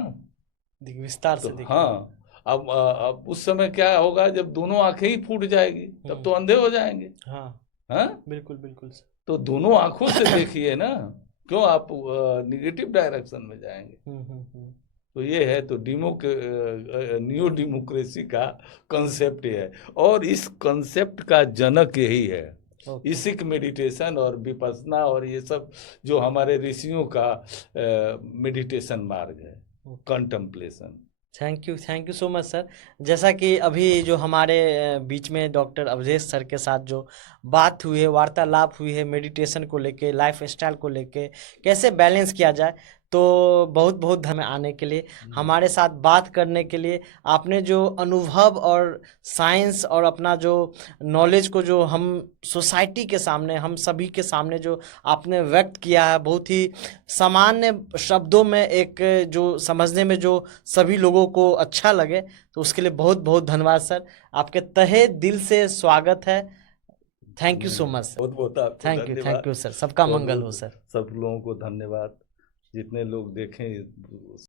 विस्तार तो से देखेंगे। हाँ, अब उस समय क्या होगा जब दोनों आंखें ही फूट जाएगी, तब तो अंधे हो जाएंगे। हाँ, हाँ, बिल्कुल बिल्कुल सर। तो दोनों आंखों से देखिए ना, क्यों आप निगेटिव डायरेक्शन में जाएंगे। तो ये है, तो न्यू डेमोक्रेसी का कंसेप्ट ये है, और इस कंसेप्ट का जनक यही है। ओके। इसी मेडिटेशन और विपश्यना और ये सब जो हमारे ऋषियों का मेडिटेशन मार्ग है, contemplation. Thank you so much sir. जैसा कि अभी जो हमारे बीच में डॉक्टर अवधेश सर के साथ जो बात हुई है, वार्तालाप हुई है मेडिटेशन को लेके, लाइफ स्टाइल को लेके, कैसे बैलेंस किया जाए, तो बहुत बहुत धन्यवाद आने के लिए, हमारे साथ बात करने के लिए। आपने जो अनुभव और साइंस और अपना जो नॉलेज को जो हम सोसाइटी के सामने, हम सभी के सामने जो आपने व्यक्त किया है, बहुत ही सामान्य शब्दों में, एक जो समझने में जो सभी लोगों को अच्छा लगे, तो उसके लिए बहुत बहुत धन्यवाद सर। आपके तहे दिल से स्वागत है। Thank you so much sir. बहुत बहुत आपको थैंक धन्यवाद। You sir. सबका बहुत मंगल हो बहुत सर। सब लोगों को धन्यवाद, जितने लोग देखें।